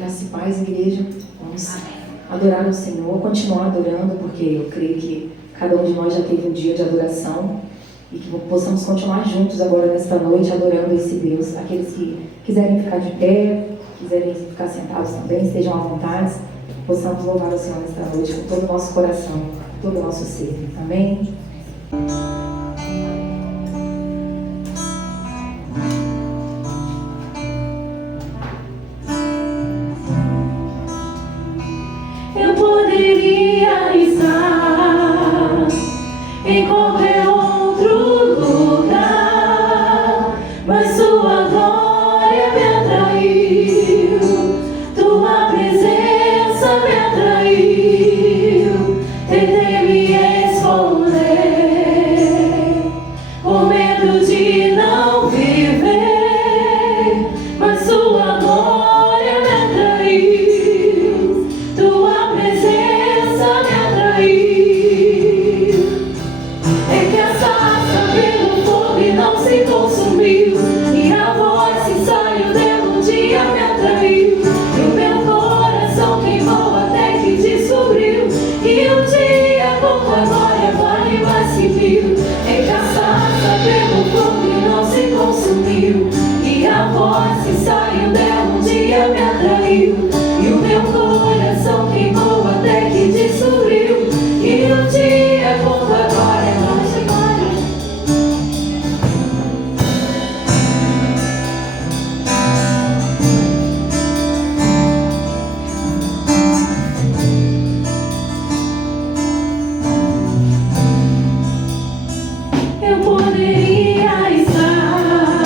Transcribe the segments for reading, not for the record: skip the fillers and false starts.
Graça e paz, igreja. Vamos adorar o Senhor, continuar adorando, porque eu creio que cada um de nós já teve um dia de adoração e que possamos continuar juntos agora nesta noite adorando esse Deus. Aqueles que quiserem ficar de pé, quiserem ficar sentados também, estejam à vontade, possamos louvar o Senhor nesta noite com todo o nosso coração, todo o nosso ser. Amém? Eu poderia estar em qualquer outro lugar, mas Sua glória me atraiu, Tua presença me atraiu. Tentei me esconder, com medo de não viver, mas Sua glória me atraiu, Tua presença me atraiu. É que a sarça pelo fogo e não se consumiu, e a voz que saiu dela um dia me atraiu, e o meu coração queimou até que descobriu que um dia com tua glória vale mais que mil. É que a sarça pelo fogo e não se consumiu, e a voz que saiu dela um dia me atraiu, e o meu coração queimou até que descobriu que um dia com tua glória mais que glória. Eu poderia estar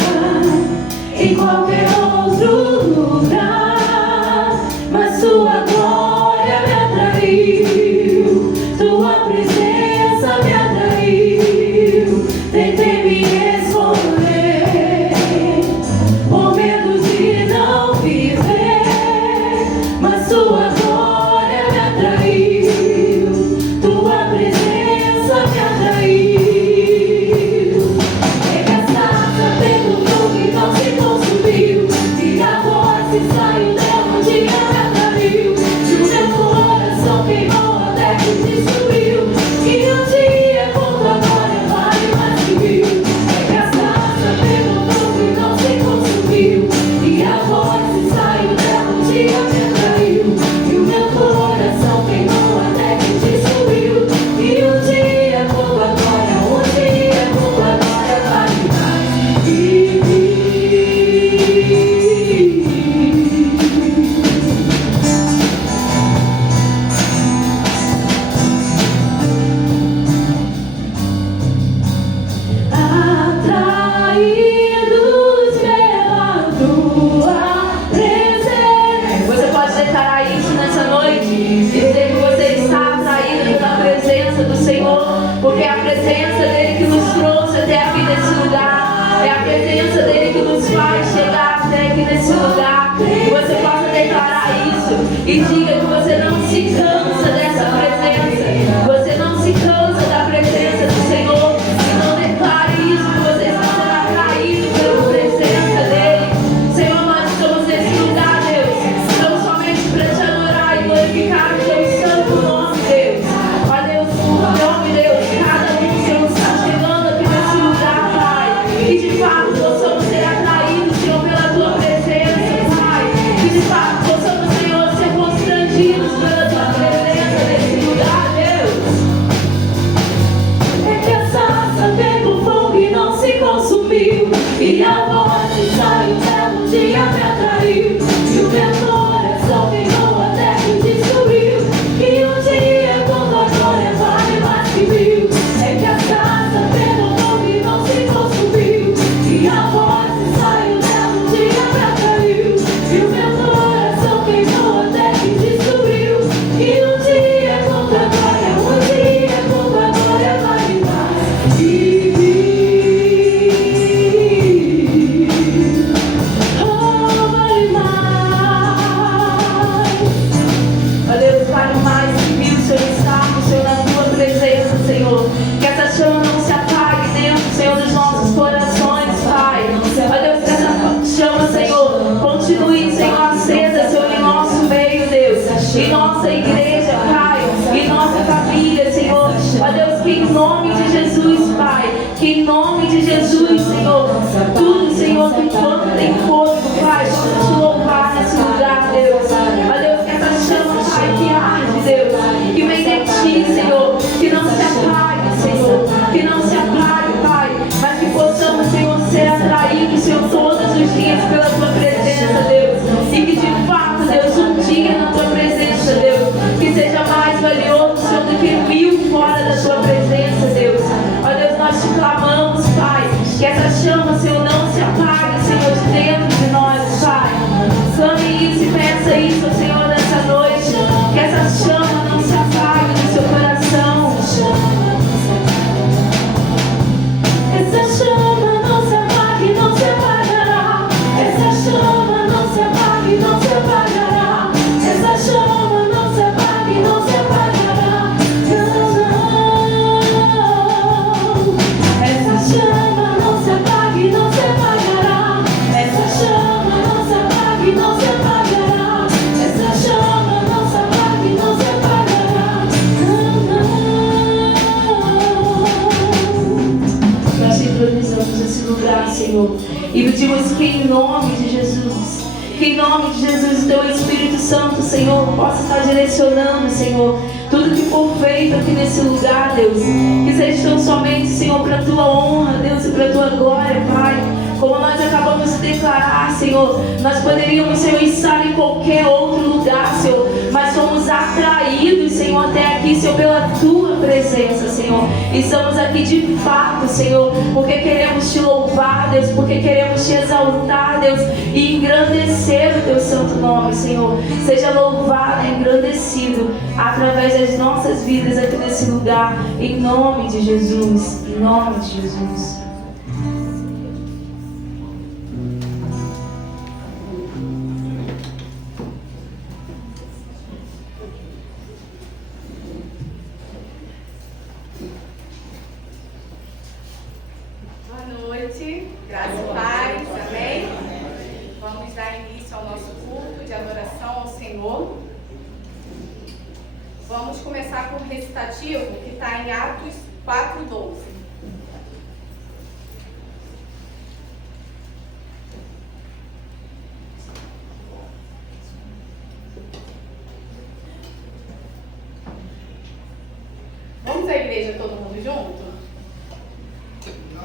em qualquer outro lugar, mas Tua glória me atraiu, Tua presença me atraiu. Tentei me esconder, com medo de não viver, mas Tua glória me atraiu, Tua presença me atraiu. É que a sarça pelo fogo e não se consumiu, e a voz que saiu dela um dia me atraiu, e o meu coração queimou até que descobriu que um dia com tua glória vale mais que mil. É que a sarça pelo fogo e não se consumiu, e a voz que saiu dela um dia me atraiu, e o meu coração queimou até que descobriu que um dia com tua glória, um dia com tua glória vale mais que mil. Atraídos pela tua presença. Você pode declarar isso nessa noite, dizer que você está atraído pela presença do Senhor, porque é a presença dele que nos trouxe até aqui nesse lugar, é a presença dele que nos faz chegar até aqui nesse lugar. Que você possa declarar isso e diga que você não se cansa dessa presença, você não se cansa da presença do Senhor. Então declare isso, que você está sendo atraído pela presença dele. Senhor, nós estamos nesse lugar, Deus, não somente para te adorar e glorificar o teu santo nome, Deus. Ó Deus, o nome, Deus, cada um, Senhor, está chegando aqui nesse lugar, Pai, e de fato possamos ser atraídos, Senhor, pela tua presença, Pai, e de fato possamos, Senhor, ser constrangidos em nossa igreja, Pai, em nossa família, Senhor. Ó Deus, que em nome de Jesus, Pai, que em nome de Jesus, Senhor, tudo, Senhor, que quando tem fogo, Pai, vamos te louvar nesse lugar, Deus. Ó Deus, que essa chama, Pai, que arde, Deus, que vem de Ti, Senhor, que não se apague, Senhor, que não se apague, Pai, mas que possamos, Senhor, ser atraídos, Senhor, todos os dias pela Tua presença, Deus, e que de fato, Deus, um dia na Tua presença, Deus, que seja mais valioso, Senhor, do que 1000 fora da Tua presença, Deus. Ó Deus, nós te clamamos, Pai, que essa chama, Senhor, não se apague, Senhor, de dentro de nós, Pai. Clame isso e peça isso, Senhor, nessa noite, que essa chama não se apague do seu coração. Essa chama não se apague, não se apagará. Essa chama não se apague, não se apagará. Essa chama não se apague, não se apagará. Não. Essa chama não se apague, não se apagará. Essa chama não se apague, não se apagará. Essa chama não se apague, não se apagará. Não. Nós sincronizamos esse lugar, Senhor, e pedimos que em nome de Jesus, que em nome de Jesus o Teu Espírito Santo, Senhor, possa estar direcionando, Senhor, tudo que for feito aqui nesse lugar, Deus, que seja tão somente, Senhor, para a Tua honra, Deus, e para a Tua glória, Pai. Como nós acabamos de declarar, Senhor, nós poderíamos, Senhor, estar em qualquer outro lugar, Senhor, mas somos atraídos, Senhor, até aqui, Senhor, pela Tua presença, Senhor. E estamos aqui de fato, Senhor, porque queremos Te louvar, Deus, porque queremos Te exaltar, Deus, e engrandecer o Teu santo nome, Senhor. Seja louvado e engrandecido através das nossas vidas aqui nesse lugar, em nome de Jesus, em nome de Jesus. Graça e paz, amém? Vamos dar início ao nosso culto de adoração ao Senhor. Vamos começar com o recitativo que está em Atos 4:12. Vamos à igreja todo mundo junto?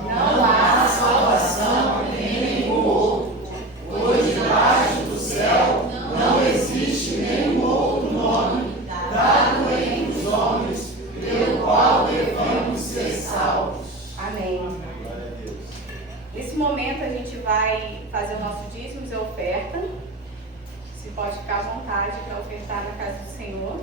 Não há salvação em nenhum outro, pois debaixo do céu não existe nenhum outro nome dado entre os homens pelo qual devemos ser salvos. Amém. Nesse momento a gente vai fazer o nosso dízimos e oferta. Você pode ficar à vontade para ofertar na casa do Senhor.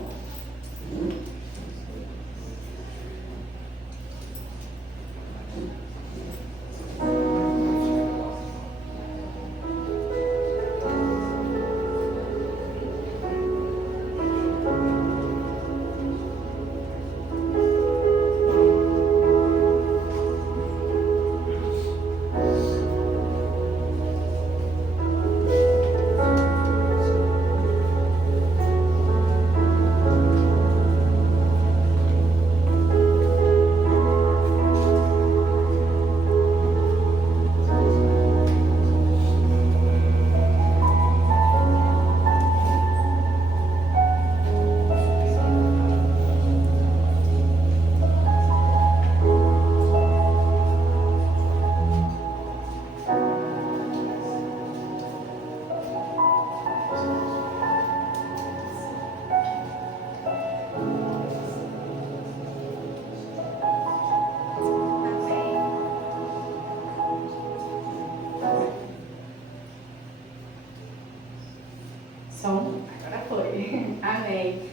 Agora foi. Amém.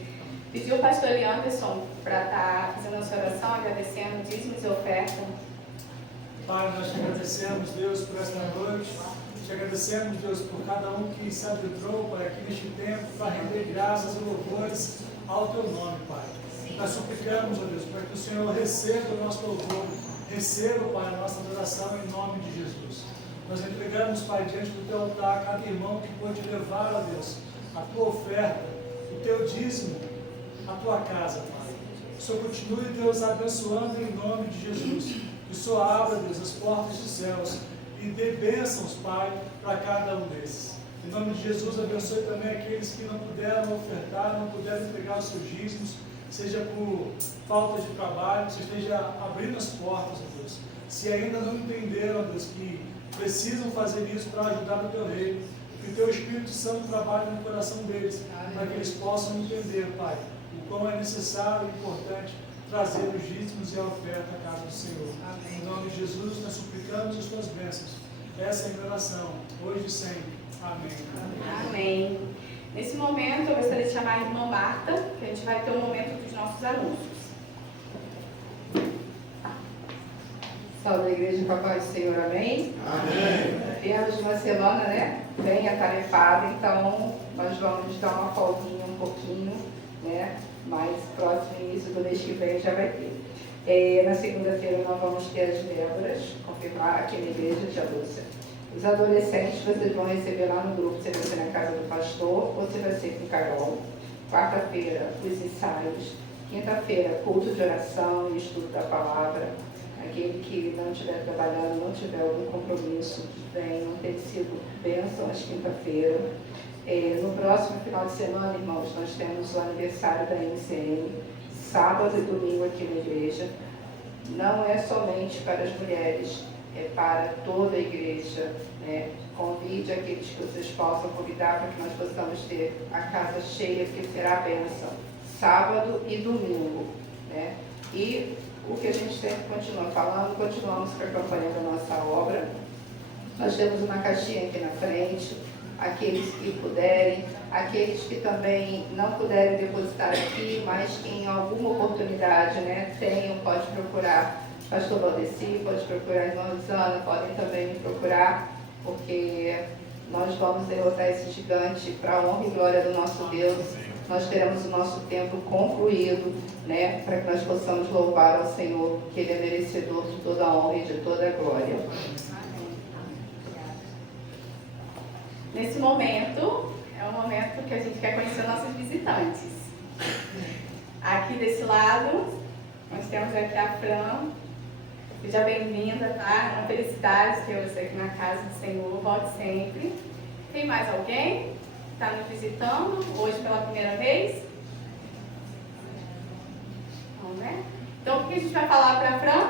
Pediu o pastor Anderson para estar fazendo a sua oração, agradecendo dízimos e oferta. Pai, nós te agradecemos, Deus, por esta noite. Te agradecemos, Deus, por cada um que se adentrou, Pai, aqui neste tempo, para render graças e louvores ao Teu nome, Pai. Nós suplicamos, ó Deus, para que o Senhor receba o nosso louvor, receba, Pai, a nossa adoração em nome de Jesus. Nós entregamos, Pai, diante do Teu altar cada irmão que pôde levar, ó Deus, a Tua oferta o teu dízimo, a tua casa, Pai. Que o Senhor continue, Deus, abençoando em nome de Jesus. Que o Senhor abra, Deus, as portas dos céus e dê bênçãos, Pai, para cada um desses. Em nome de Jesus, abençoe também aqueles que não puderam ofertar, não puderam entregar os seus dízimos, seja por falta de trabalho, você esteja abrindo as portas, ó Deus. Se ainda não entenderam, ó Deus, que precisam fazer isso para ajudar no teu reino, que o teu Espírito Santo trabalhe no coração deles, para que eles possam entender, Pai, o quão é necessário e importante trazer os dízimos e a oferta à casa do Senhor. Amém. Em nome de Jesus, nós suplicamos as tuas bênçãos. Essa é a minha oração, hoje e sempre. Amém. Amém. Nesse momento, eu gostaria de chamar a irmã Marta, que a gente vai ter um momento dos nossos anúncios. Salve a igreja com a paz do Senhor, amém? Amém. Viemos de uma semana, né? Bem atarefada, então nós vamos dar uma folguinha um pouquinho, né? Mas próximo início do mês que vem já vai ter. Na segunda-feira nós vamos ter as Déboras, confirmar aqui na igreja de Lúcia. Os adolescentes vocês vão receber lá no grupo, você vai ser na casa do pastor ou você vai ser com Carol. Quarta-feira, os ensaios. Quinta-feira, culto de oração e estudo da palavra. Aquele que não estiver trabalhando, não tiver algum compromisso, venham, tem sido bênção às quinta-feira. No próximo final de semana, irmãos, nós temos o aniversário da NCM, sábado e domingo aqui na igreja. Não é somente para as mulheres, é para toda a igreja, né? Convide aqueles que vocês possam convidar para que nós possamos ter a casa cheia, porque será bênção, sábado e domingo, né? E o que a gente sempre continua falando, continuamos com a campanha da nossa obra. Nós temos uma caixinha aqui na frente, aqueles que puderem, aqueles que também não puderem depositar aqui, mas que em alguma oportunidade, né, tenham, pode procurar pastor Valdeci, pode procurar a irmã Luciana, podem também me procurar, porque nós vamos derrotar esse gigante para a honra e glória do nosso Deus. Nós teremos o nosso tempo concluído, né, para que nós possamos louvar ao Senhor, que Ele é merecedor de toda a honra e de toda a glória. Nesse momento, é um momento que a gente quer conhecer nossos visitantes. Aqui desse lado, nós temos aqui a Fran. Seja bem-vinda, tá? Uma felicidade ter você aqui na casa do Senhor, volte sempre. Tem mais alguém que está nos visitando hoje pela primeira vez? Vamos ver? Então, o que a gente vai falar para a Fran?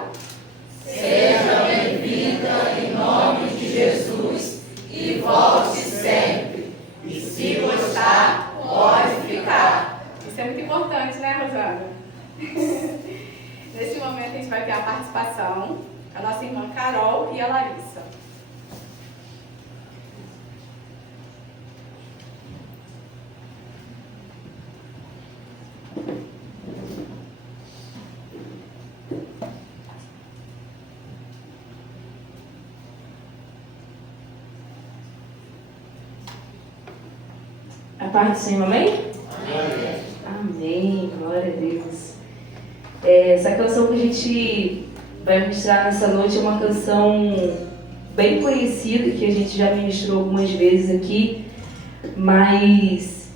Seja bem-vinda em nome de Jesus e volte sempre. E se gostar, pode ficar. Isso é muito importante, né, Rosana? Nesse momento a gente vai ter a participação da nossa irmã Carol e a Larissa. A paz do Senhor, amém? Amém. Amém, glória a Deus. Essa canção que a gente vai ministrar nessa noite é uma canção bem conhecida, que a gente já ministrou algumas vezes aqui, mas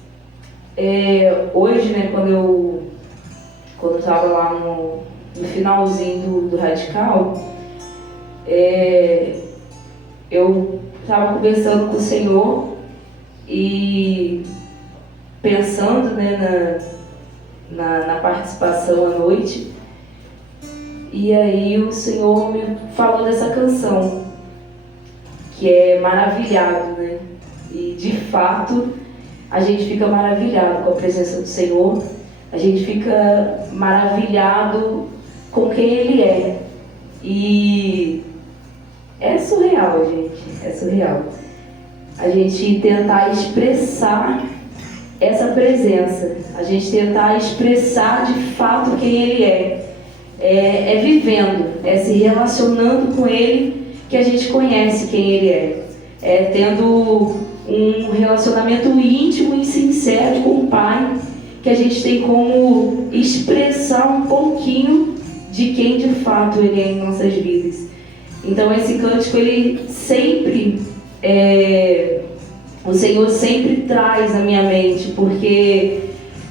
hoje, né, quando eu estava lá no finalzinho do Radical, eu estava conversando com o Senhor e pensando, né, na participação à noite, e aí o Senhor me falou dessa canção, que é Maravilhado, né? E de fato a gente fica maravilhado com a presença do Senhor, a gente fica maravilhado com quem Ele é, e é surreal, gente, é surreal a gente tentar expressar essa presença, a gente tentar expressar de fato quem Ele é vivendo, se relacionando com Ele, que a gente conhece quem Ele é tendo um relacionamento íntimo e sincero com o Pai, que a gente tem como expressar um pouquinho de quem de fato Ele é em nossas vidas. Então esse cântico, ele sempre o Senhor sempre traz à minha mente, porque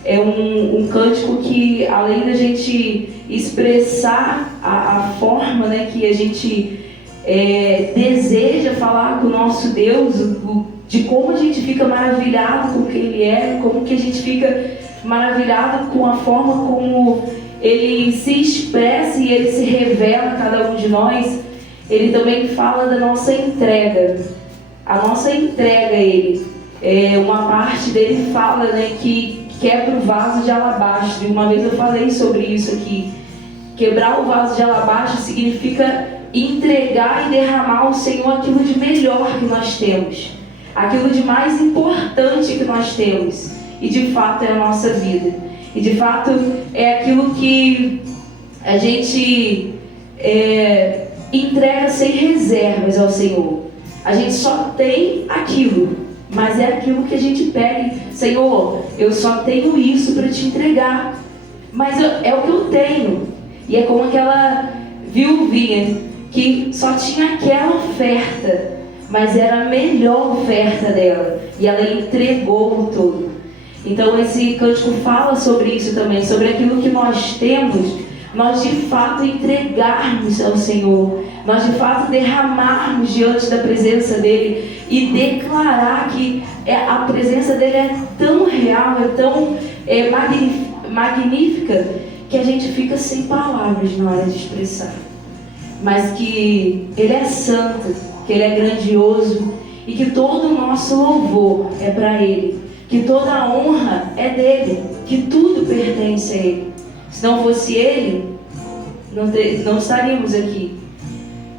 é um cântico que, além da gente expressar a forma, né, que a gente deseja falar com o nosso Deus, de como a gente fica maravilhado com o que Ele é, como que a gente fica maravilhado com a forma como Ele se expressa e Ele se revela a cada um de nós. Ele também fala da nossa entrega, a nossa entrega a Ele. Uma parte dele fala, né, que quebra o vaso de alabastro. E uma vez eu falei sobre isso aqui. Quebrar o vaso de alabastro significa entregar e derramar ao Senhor aquilo de melhor que nós temos, aquilo de mais importante que nós temos, e de fato é a nossa vida, e de fato é aquilo que a gente entrega sem reservas ao Senhor. A gente só tem aquilo, mas é aquilo que a gente pede. Senhor, eu só tenho isso para te entregar, mas é o que eu tenho. E é como aquela viuvinha que só tinha aquela oferta, mas era a melhor oferta dela, e ela entregou o todo. Então esse cântico fala sobre isso também, sobre aquilo que nós temos, nós de fato entregarmos ao Senhor, nós de fato derramarmos diante da presença dEle e declarar que a presença dEle é tão real, é tão magnífica, que a gente fica sem palavras na hora de expressar. Mas que Ele é santo, que Ele é grandioso e que todo o nosso louvor é para Ele, que toda a honra é dEle, que tudo pertence a Ele. Se não fosse Ele, não estaríamos aqui,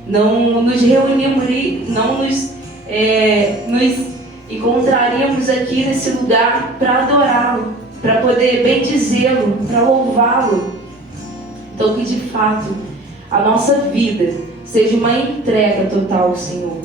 não nos reuniríamos, não nos encontraríamos aqui nesse lugar para adorá-lo, para poder bendizê-lo, para louvá-lo. Então que de fato a nossa vida seja uma entrega total ao Senhor,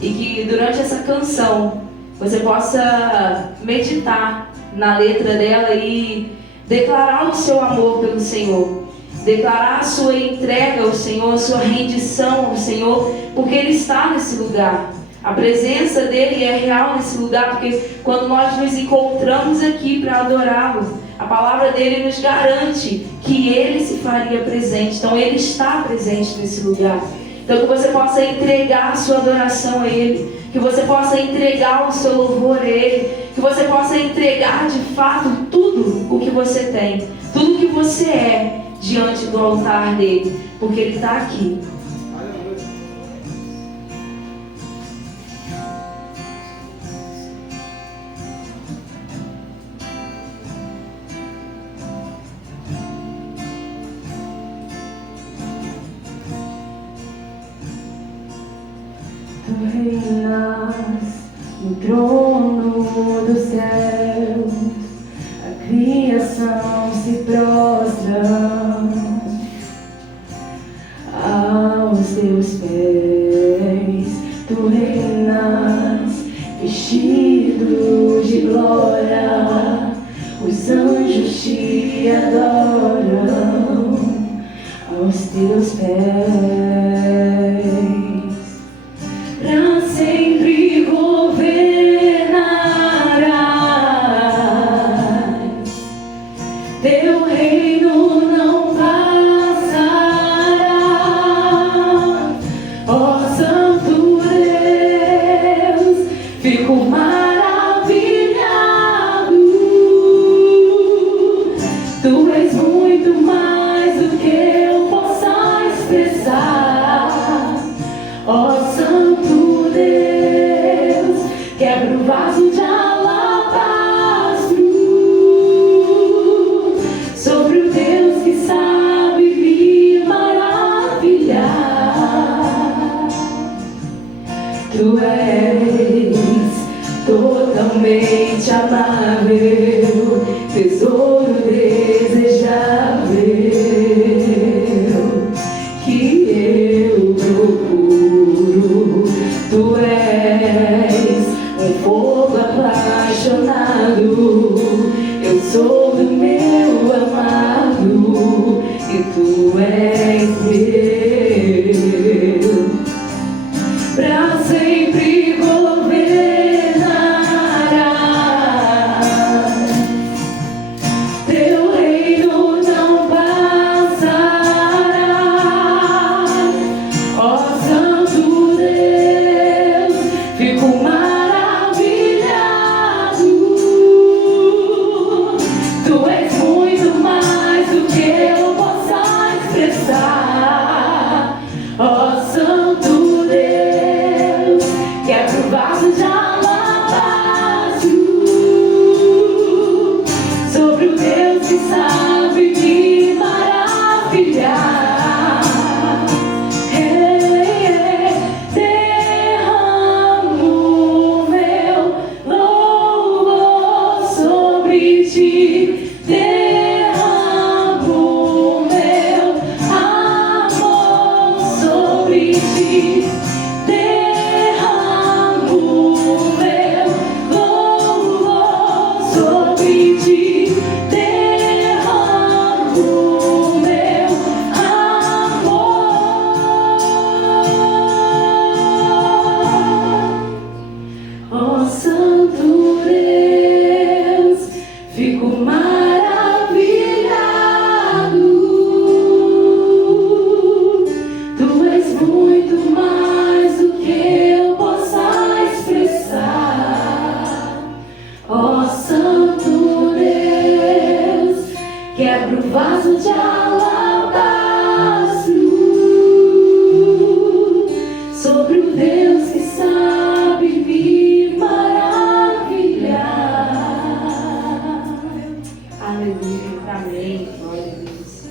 e que durante essa canção você possa meditar na letra dela e declarar o seu amor pelo Senhor, declarar a sua entrega ao Senhor, a sua rendição ao Senhor, porque Ele está nesse lugar. A presença dEle é real nesse lugar, porque quando nós nos encontramos aqui para adorá-lo, a palavra dEle nos garante que Ele se faria presente. Então Ele está presente nesse lugar. Então que você possa entregar a sua adoração a Ele, que você possa entregar o seu louvor a Ele, que você possa entregar de fato tudo o que você tem, tudo o que você é diante do altar dEle, porque Ele está aqui. Tu reinas no trono dos céus, a criação se prostra aos teus pés. Tu reinas vestido de glória, os anjos te adoram aos teus pés. Pra sempre governarás, teu reino não passará. Ó Santo Deus, fico maravilhado. Tu és muito mais do que eu possa expressar. Ó Santo Deus, quebra o vaso de alabastro sobre o Deus que sabe me maravilhar. Tu és totalmente amável, tesouro desejável que eu procuro. Tu és um fogo apaixonado, eu sou do meu amado e tu és meu. Pra sempre governarás, sobre ti. Derramo meu amor sobre ti. Derramo meu louvor sobre ti. Derramo meu amor. Ó Santo Deus, fico maravilhado. Tu és muito mais do que eu possa expressar. Ó Santo Deus, quebra o vaso de alabastro sobre o Deus que sabe me maravilhar. Aleluia, amém, glória a Deus.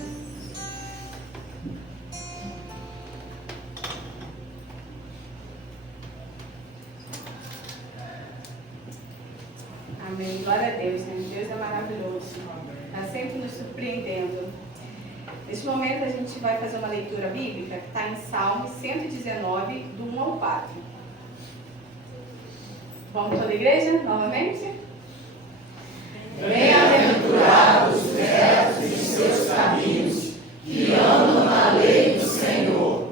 Amém. Glória a Deus, né? Deus é maravilhoso. Está sempre nos surpreendendo. Neste momento a gente vai fazer uma leitura bíblica que está em Salmo 119, do 1 ao 4. Vamos toda a igreja novamente? Bem-aventurados os retos em seus caminhos, que andam na lei do Senhor.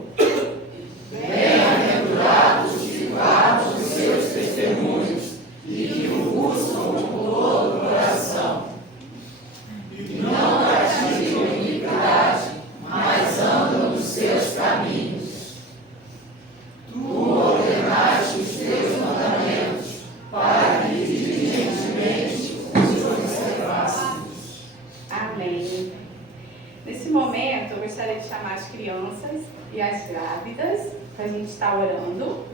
Bem-aventurados os que guardam os seus testemunhos e que o buscam com todo o coração. E não praticam iniquidade, mas andam nos seus caminhos. Tu ordenaste os teus mandamentos para que diligentemente os observássemos. Amém. Nesse momento, eu gostaria de chamar as crianças e as grávidas, para a gente estar orando.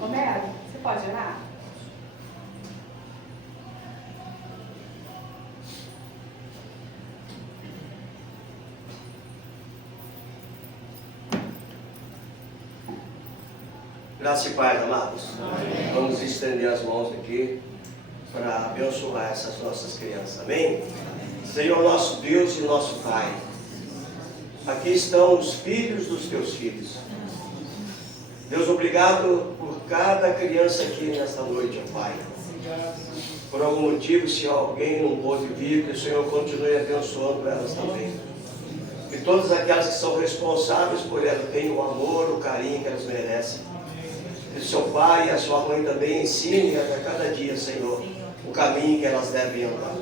Romero, você pode orar? Graça e paz, amados. Amém. Vamos estender as mãos aqui para abençoar essas nossas crianças. Amém? Senhor nosso Deus e nosso Pai, aqui estão os filhos dos teus filhos. Deus, obrigado por cada criança aqui nesta noite, ó Pai. Por algum motivo, se alguém não pôde vir, que o Senhor continue abençoando elas também. Que todas aquelas que são responsáveis por elas tenham o amor, o carinho que elas merecem. Que o seu pai e a sua mãe também ensinem a cada dia, Senhor, o caminho que elas devem andar.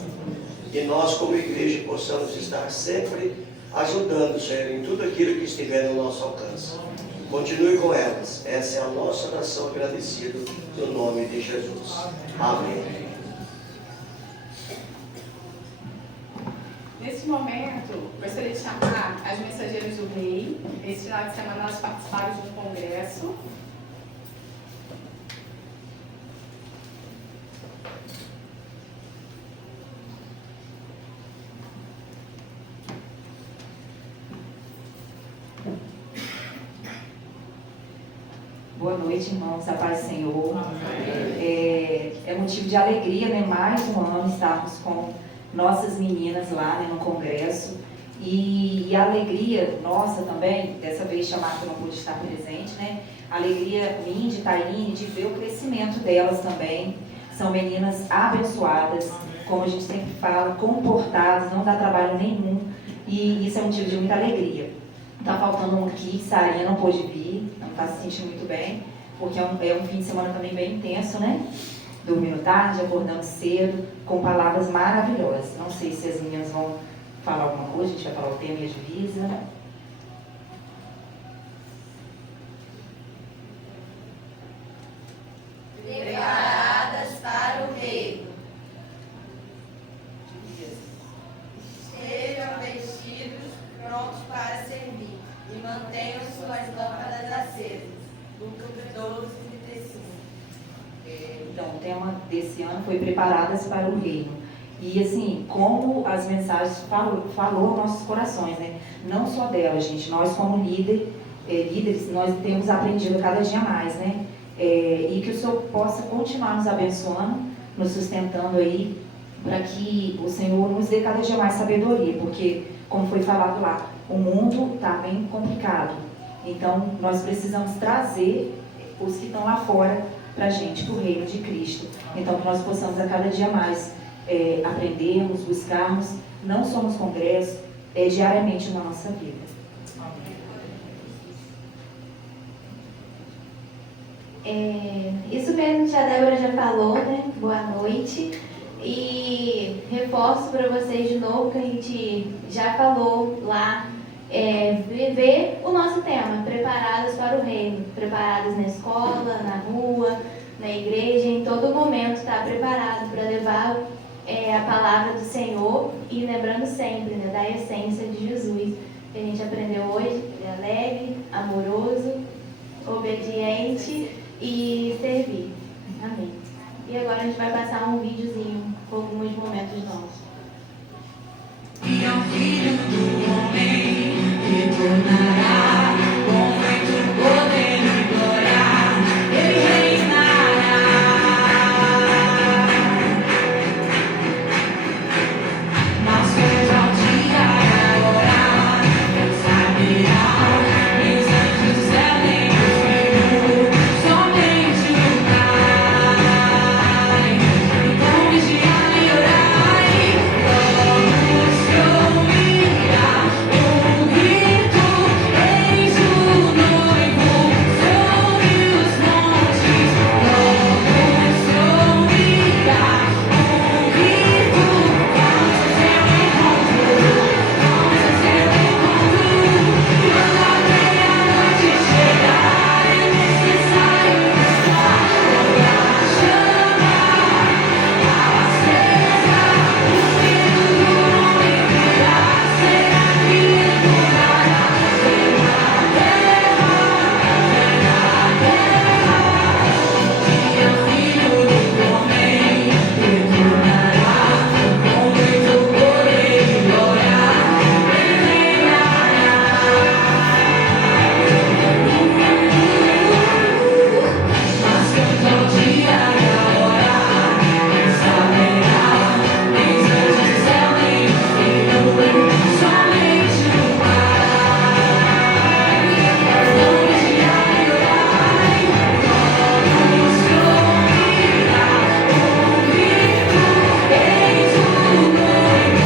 E nós, como igreja, possamos estar sempre ajudando, Senhor, em tudo aquilo que estiver no nosso alcance. Continue com elas. Essa é a nossa oração agradecida no nome de Jesus. Amém. Nesse momento, gostaria de chamar as mensageiras do Rei. Esse final de semana elas participaram de um congresso. Boa noite, irmãos, a paz do Senhor. É motivo de alegria, né? Mais um ano estarmos com nossas meninas lá, né, no congresso. E a alegria nossa também, dessa vez chamar que eu não pude estar presente, né? A alegria minha, de Taine, de ver o crescimento delas também. São meninas abençoadas, como a gente sempre fala, comportadas, não dá trabalho nenhum. E isso é motivo de muita alegria. Tá faltando um aqui, Sarinha não pôde vir, não está se sentindo muito bem, porque é um fim de semana também bem intenso, né? Dormindo tarde, acordando cedo, com palavras maravilhosas. Não sei se as meninas vão falar alguma coisa, a gente vai falar o tema e a divisa. Preparadas para o reino. Estejam vestidos, prontos para servir, e mantenham suas lâmpadas acesas. tema desse ano foi Preparadas para o Reino. E assim, como as mensagens falou aos nossos corações, né? Não só dela, gente, nós como líderes, nós temos aprendido cada dia mais, né? E que o Senhor possa continuar nos abençoando, nos sustentando aí, para que o Senhor nos dê cada dia mais sabedoria, porque, como foi falado lá, o mundo está bem complicado. Então, nós precisamos trazer os que estão lá fora para a gente, para o reino de Cristo. Então, que nós possamos a cada dia mais aprendermos, buscarmos, não só nos congressos, diariamente na nossa vida. Isso mesmo que a Débora já falou, né? Boa noite. E reforço para vocês de novo que a gente já falou lá, viver o nosso tema, preparadas para o reino, preparadas na escola, na rua, na igreja, em todo momento estar preparado para levar a palavra do Senhor e lembrando sempre, né, da essência de Jesus, que a gente aprendeu hoje. Ele é alegre, amoroso, obediente e servir. Amém. E agora a gente vai passar um videozinho com alguns momentos nossos. E ao Filho do Homem retornará com muito poder e glória, ele reinará. Mas quando ao dia e a hora não saberá, nem os anjos do céu, nem os filhos, somente o Pai. Então vigiai e orai, logo se ouvirá o grito, eis o noivo sobre os montes. Logo se ouvirá o grito, vamos ao seu encontro, vamos ao seu encontro. Quando a meia-noite chegar, é necessário estar com a chama acesa. O Filho do Homem virá, será que encontrará fé na terra, e o Filho do Homem retornará com muito poder e glória, ele reinará. Mas quanto ao dia e a hora, não saberá, nem os anjos do céu, nem os filhos, somente o Pai. Então vigiai e orai, logo se ouvirá o grito, eis o noivo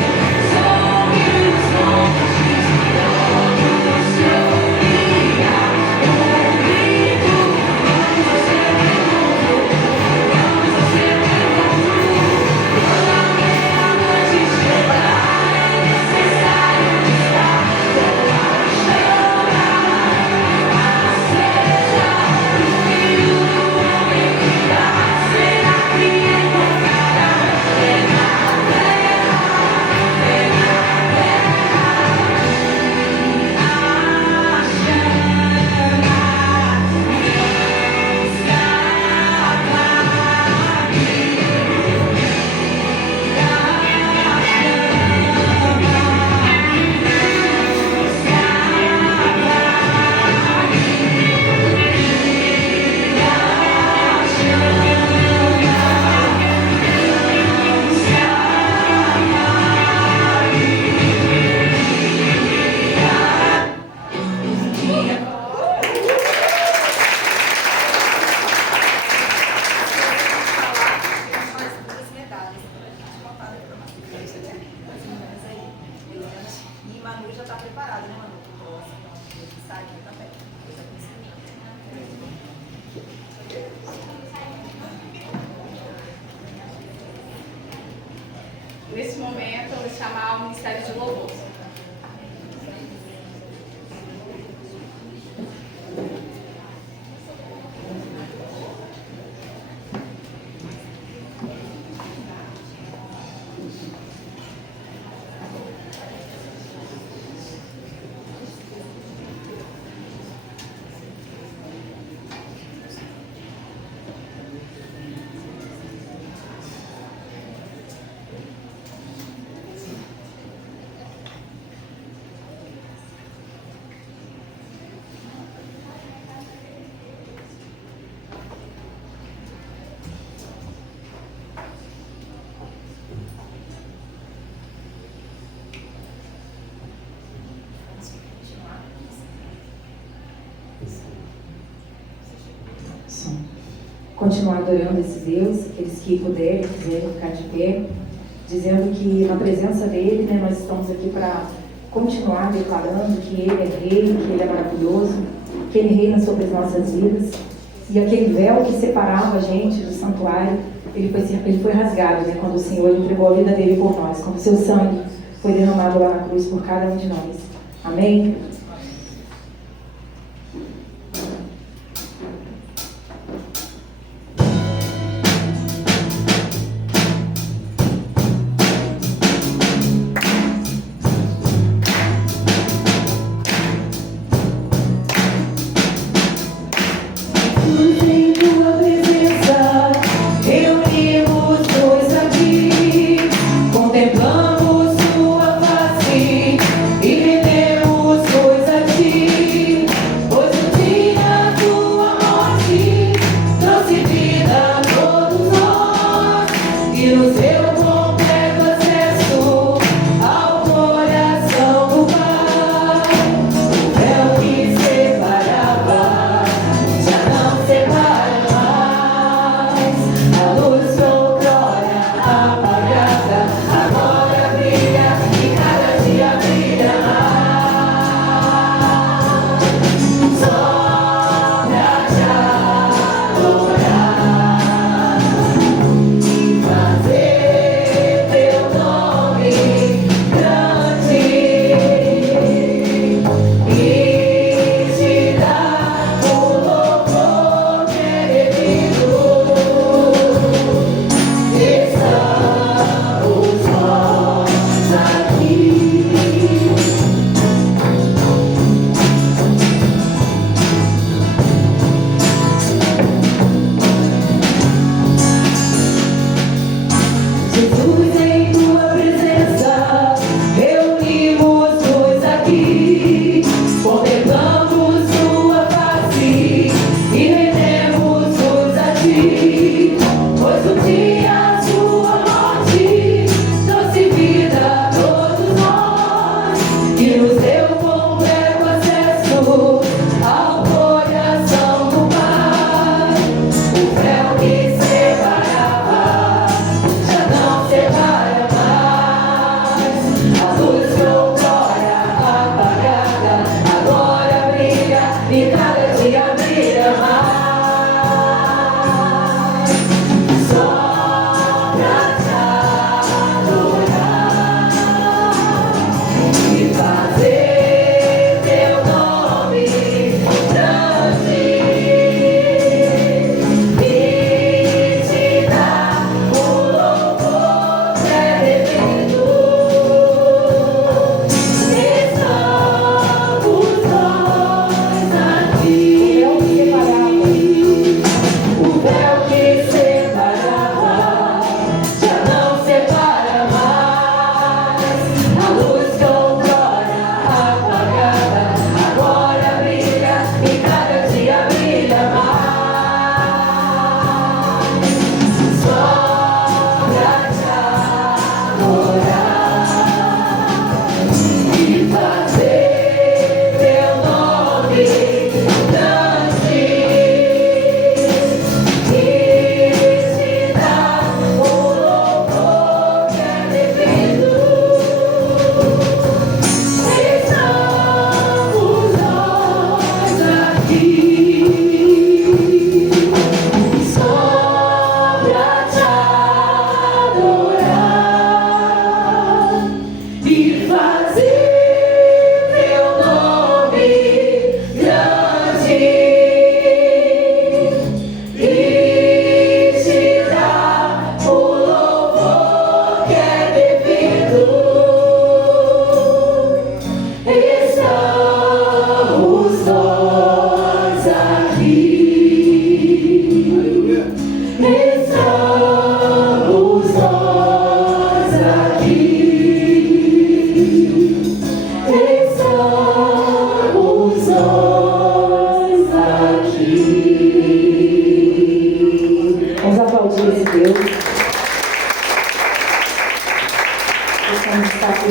sobre os montes. Logo se ouvirá o grito, vamos ao seu encontro, vamos ao seu encontro. Quando a meia-noite chegar, é necessário estar com a chama acesa. O Filho do Homem virá, será que encontrará fé na terra, fé na terra? A chama E Manu já está preparada, né, Manu? Sai aqui também. Nesse momento, eu vou chamar o Ministério de Louvor. continuar adorando esse Deus, aqueles que puderem, quiserem ficar de pé, dizendo que na presença dele, né, nós estamos aqui para continuar declarando que ele é rei, que ele é maravilhoso, que ele reina sobre as nossas vidas. E aquele véu que separava a gente do santuário, ele foi rasgado, né, quando o Senhor entregou a vida dele por nós, quando o seu sangue foi derramado lá na cruz por cada um de nós. Amém?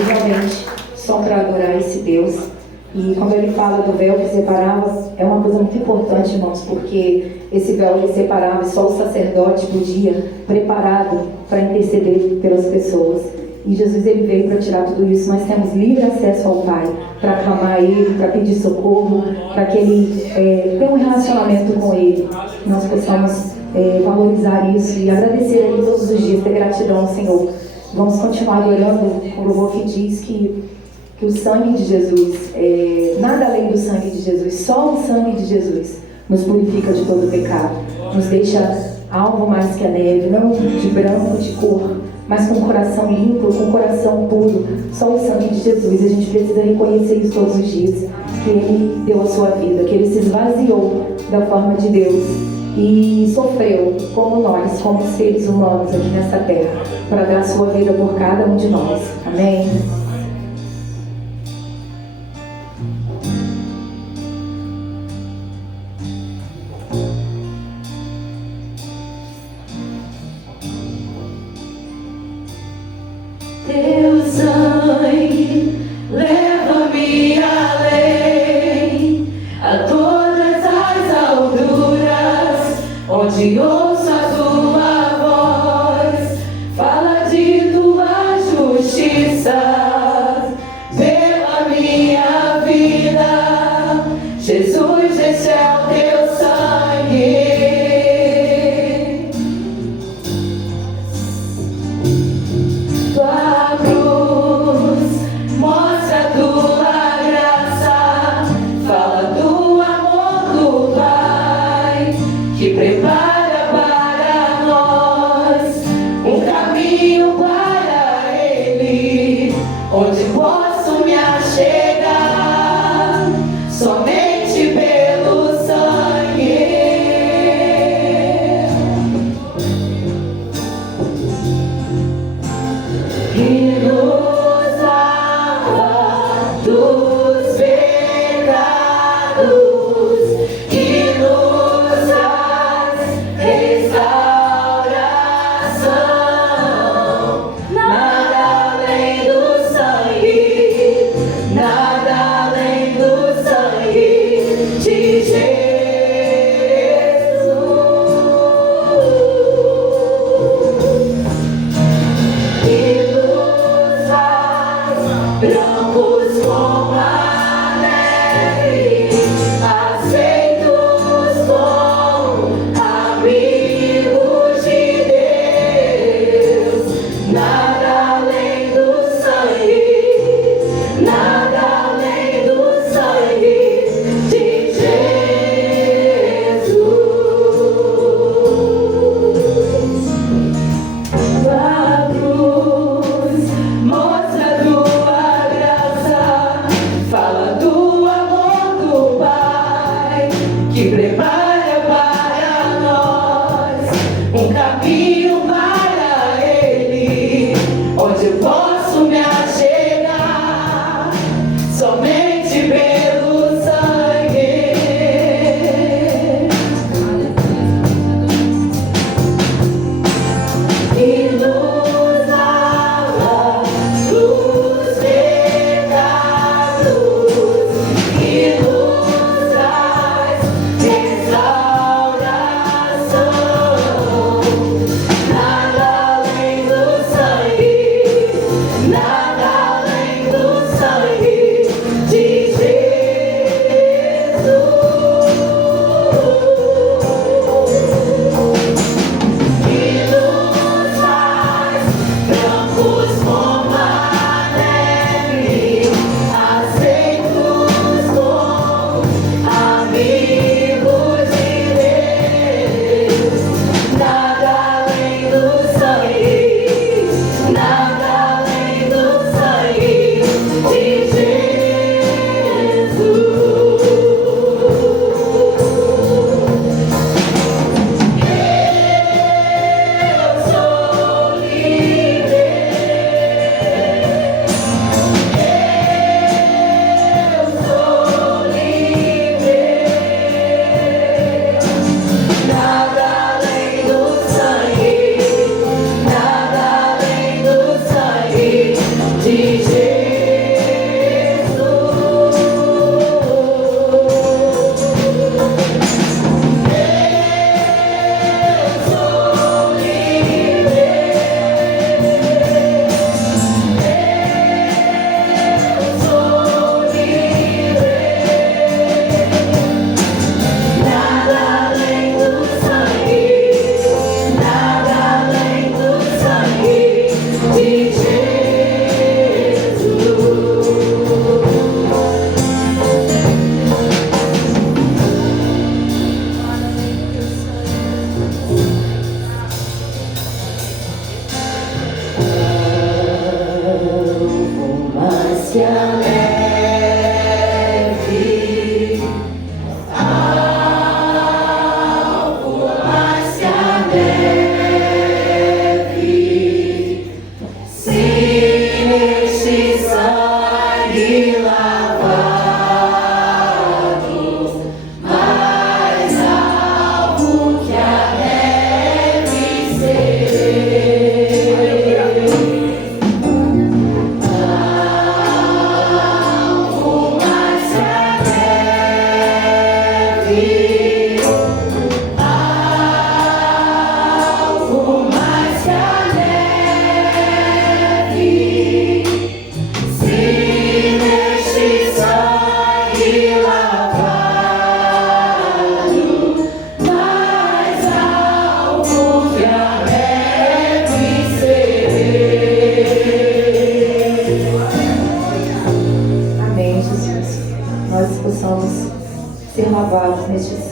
Realmente só para adorar esse Deus. E quando ele fala do véu que separava é uma coisa muito importante, irmãos, porque esse véu ele separava e só o sacerdote podia, preparado para interceder pelas pessoas. E Jesus ele veio para tirar tudo isso. Nós temos livre acesso ao Pai, para clamar a Ele, para pedir socorro, para que Ele tenha um relacionamento com Ele. Que nós possamos valorizar isso e agradecer a Ele todos os dias, ter gratidão ao Senhor. Vamos continuar orando com o louvor que diz que o sangue de Jesus, nada além do sangue de Jesus, só o sangue de Jesus nos purifica de todo pecado, nos deixa alvo mais que a neve, não de branco, de cor, mas com o coração limpo, com o coração puro, só o sangue de Jesus. A gente precisa reconhecer isso todos os dias, que Ele deu a sua vida, que Ele se esvaziou da forma de Deus e sofreu como nós, como seres humanos aqui nessa terra, para dar a sua vida por cada um de nós. Amém? Teu sangue leva-me além, a todas as alturas, onde ouço a tua voz, fala de tua justiça, pela minha vida, Jesus, esse é o teu sangue. Tua cruz mostra tua graça, fala do amor do Pai que prepara para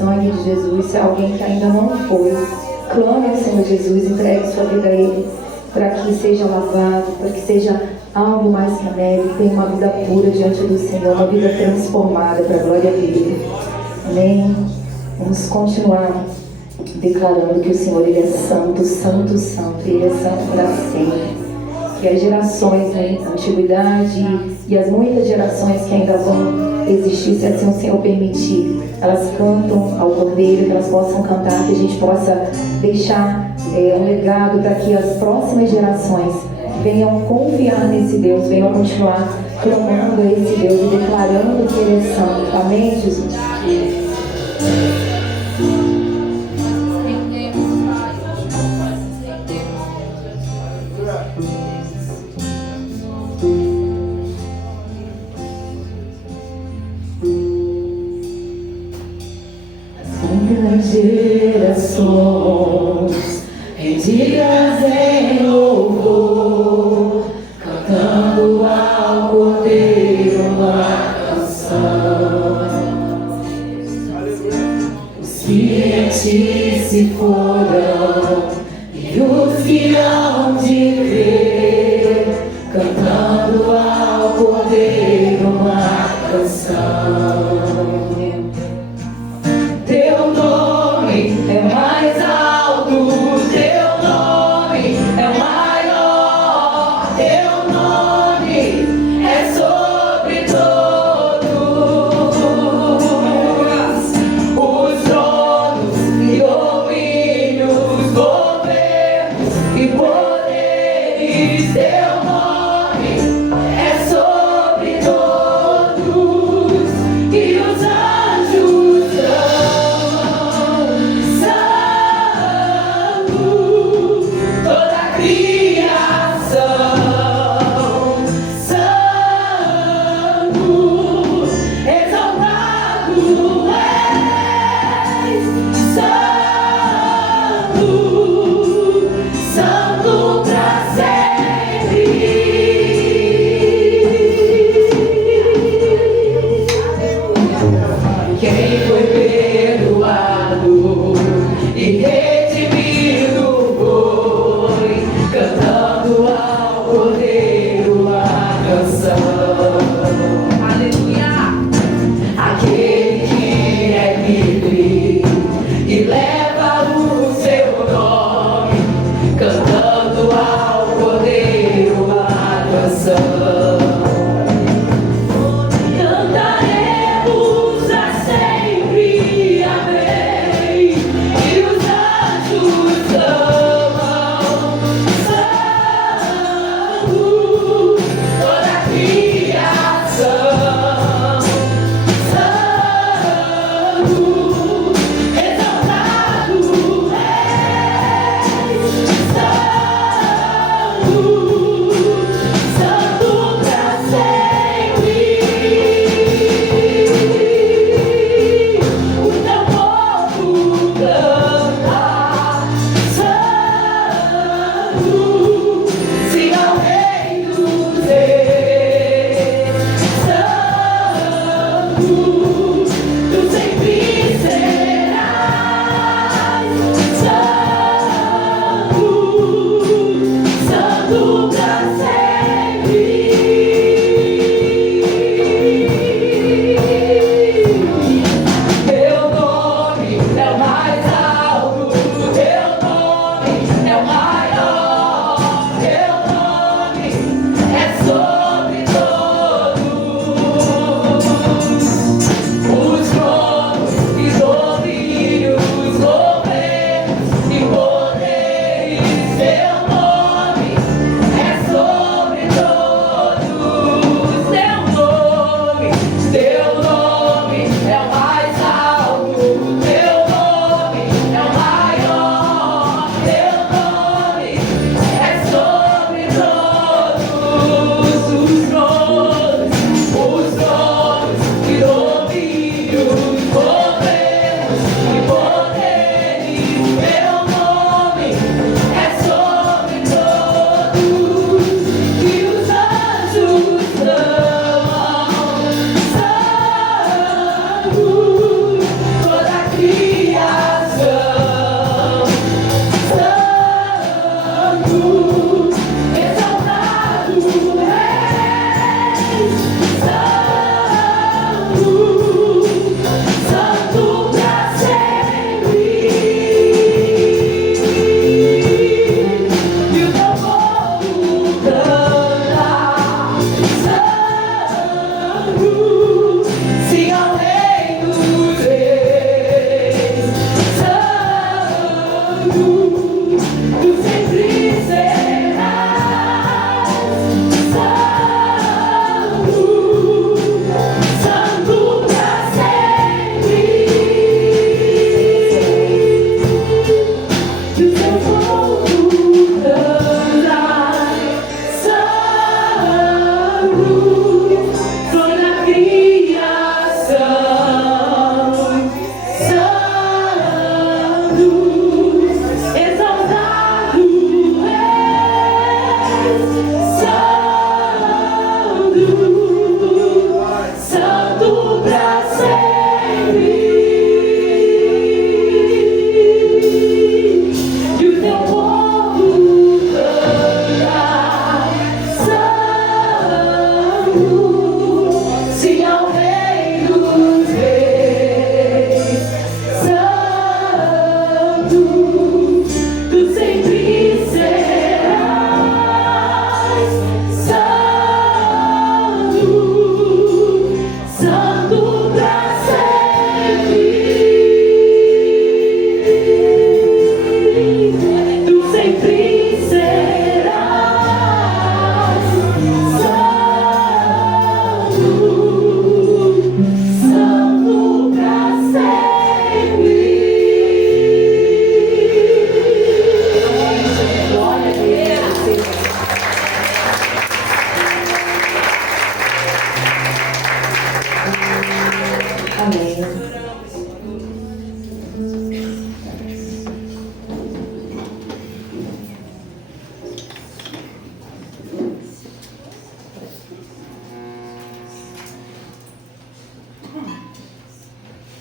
sangue de Jesus. Se é alguém que ainda não foi, clame ao Senhor Jesus, entregue sua vida a Ele, para que seja lavado, para que seja algo mais que a neve, tenha uma vida pura diante do Senhor, uma vida transformada para a glória dele. Amém? Vamos continuar declarando que o Senhor, Ele é santo, santo, santo, Ele é santo para sempre. Que as gerações, né, a antiguidade e as muitas gerações que ainda vão existir, se assim o Senhor permitir, elas cantam ao Cordeiro, que elas possam cantar, que a gente possa deixar um legado para que as próximas gerações venham confiar nesse Deus, venham continuar clamando a esse Deus e declarando que Ele é santo. Amém, Jesus? Gerações rendidas em louvor, cantando ao Cordeiro uma canção. Os que em ti se foram e os que hão de crer, cantando ao Cordeiro uma canção. Teu nome é mais alto, teu nome é maior, teu nome é sobre todos os tronos e domínios, governos e poderes. Teu nome é sobre todos e os anjos é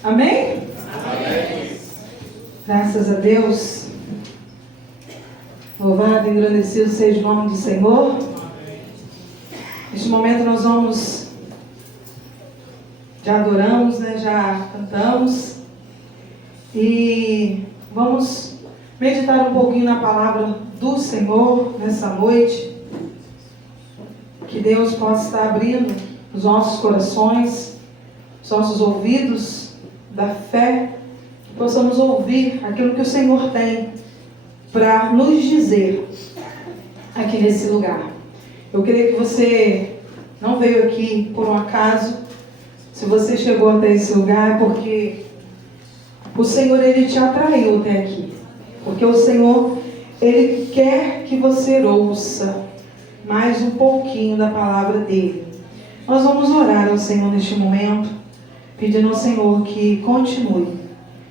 Amém? Amém. Graças a Deus. Louvado e engrandecido seja o nome do Senhor. Neste momento nós vamos, já adoramos, né? Já cantamos. E vamos meditar um pouquinho na palavra do Senhor nessa noite. Que Deus possa estar abrindo os nossos corações, os nossos ouvidos da fé, que possamos ouvir aquilo que o Senhor tem para nos dizer aqui nesse lugar. Eu creio que você não veio aqui por um acaso. Se você chegou até esse lugar é porque o Senhor, Ele te atraiu até aqui. Porque o Senhor, Ele quer que você ouça mais um pouquinho da palavra dEle. Nós vamos orar ao Senhor neste momento, pedindo ao Senhor que continue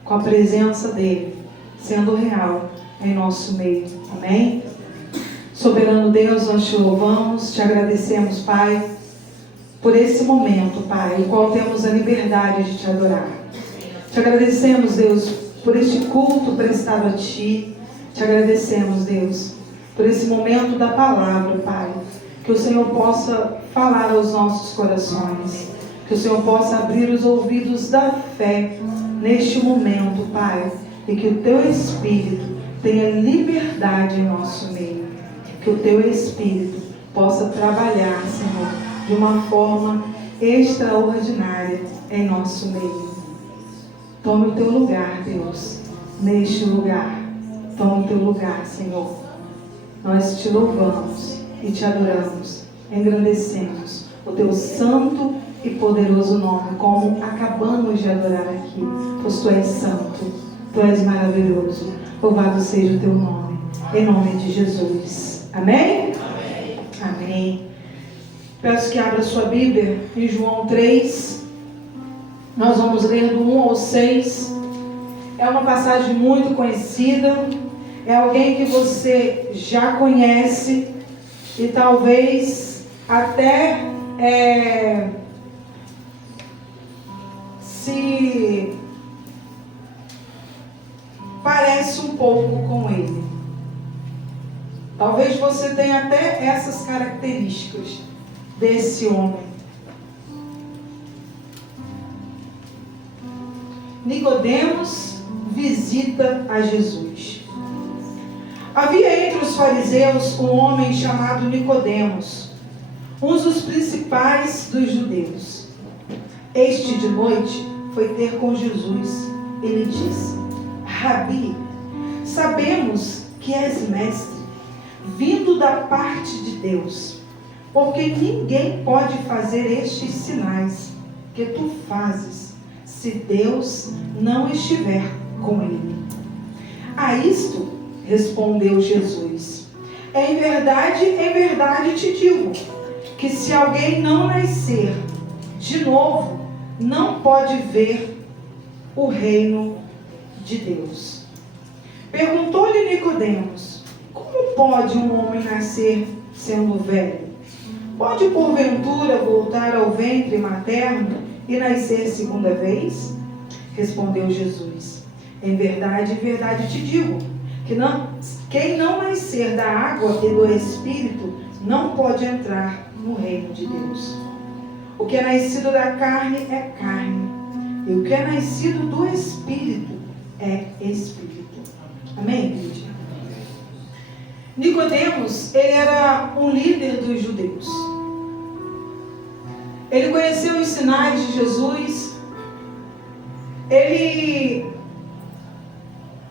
com a presença dEle, sendo real em nosso meio. Amém? Soberano Deus, nós te louvamos, te agradecemos, Pai, por esse momento, Pai, o qual temos a liberdade de te adorar. Te agradecemos, Deus, por este culto prestado a Ti. Te agradecemos, Deus, por esse momento da palavra, Pai. Que o Senhor possa falar aos nossos corações. Que o Senhor possa abrir os ouvidos da fé neste momento, Pai. E que o Teu Espírito tenha liberdade em nosso meio. Que o Teu Espírito possa trabalhar, Senhor, de uma forma extraordinária em nosso meio. Tome o Teu lugar, Deus, neste lugar. Tome o Teu lugar, Senhor. Nós te louvamos e te adoramos, engrandecemos o Teu santo e poderoso nome, como acabamos de adorar aqui, pois Tu és santo, Tu és maravilhoso. Louvado seja o Teu nome, em nome de Jesus. Amém? Amém. Amém. Peço que abra sua Bíblia em João 3. Nós vamos ler do 1 ao 6. É uma passagem muito conhecida. É alguém que você já conhece e talvez até se parece um pouco com ele. Talvez você tenha até essas características desse homem. Nicodemos visita a Jesus. Havia entre os fariseus um homem chamado Nicodemos, um dos principais dos judeus. Este de noite foi ter com Jesus. Ele disse: Rabi, sabemos que és mestre, vindo da parte de Deus, porque ninguém pode fazer estes sinais que tu fazes, se Deus não estiver com ele. A isto respondeu Jesus: em verdade te digo, que se alguém não nascer de novo, não pode ver o reino de Deus. Perguntou-lhe Nicodemos: como pode um homem nascer sendo velho? Pode porventura voltar ao ventre materno e nascer segunda vez? Respondeu Jesus: em verdade te digo, que quem não nascer da água e do Espírito não pode entrar no reino de Deus. O que é nascido da carne é carne, e o que é nascido do Espírito é Espírito. Amém, gente? Nicodemos, ele era um líder dos judeus. Ele conheceu os sinais de Jesus. Ele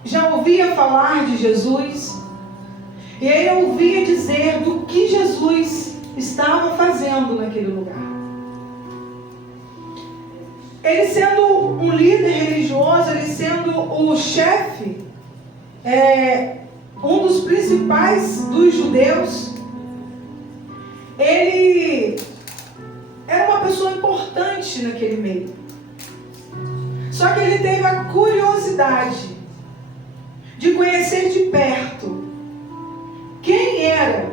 já ouvia falar de Jesus. E ele ouvia dizer do que Jesus estava fazendo naquele lugar. Ele sendo um líder religioso, ele sendo o chefe, um dos principais dos judeus, ele era uma pessoa importante naquele meio. Só que ele teve a curiosidade de conhecer de perto quem era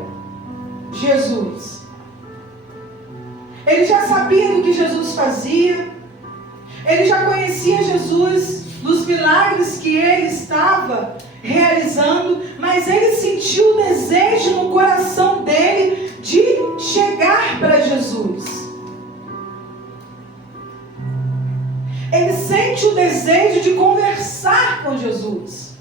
Jesus. Ele já sabia do que Jesus fazia, ele já conhecia Jesus, dos milagres que ele estava realizando, mas ele sentiu o desejo no coração dele de chegar para Jesus. Ele sente o desejo de conversar com Jesus.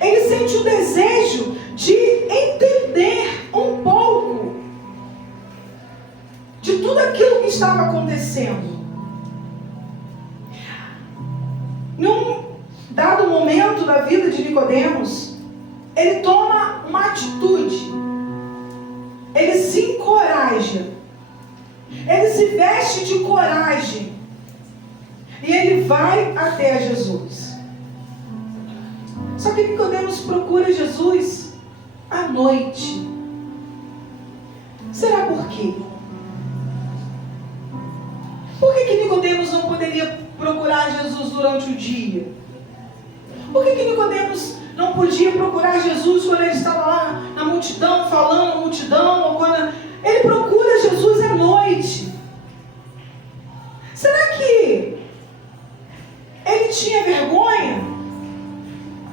Ele sente o desejo de entender um pouco de tudo aquilo que estava acontecendo. Num dado momento da vida de Nicodemos, ele toma uma atitude. Ele se encoraja. Ele se veste de coragem. E ele vai até Jesus. Só que Nicodemos procura Jesus à noite. Será por quê? Por que Nicodemos não poderia procurar Jesus durante o dia? Por que Nicodemos não podia procurar Jesus quando ele estava lá na multidão, falando à multidão, ou quando ele procura Jesus à noite? Será que ele tinha vergonha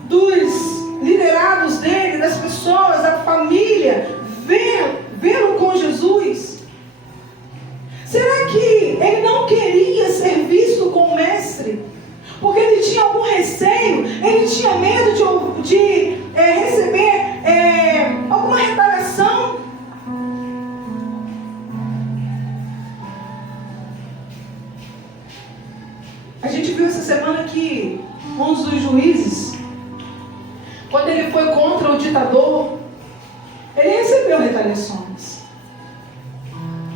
dos liderados dele, das pessoas, da família, vê-lo com Jesus? Será que ele não queria ser visto como mestre? Porque ele tinha algum receio, ele tinha medo de receber alguma retaliação? A gente viu essa semana que um dos juízes, quando ele foi contra o ditador, ele recebeu retaliações.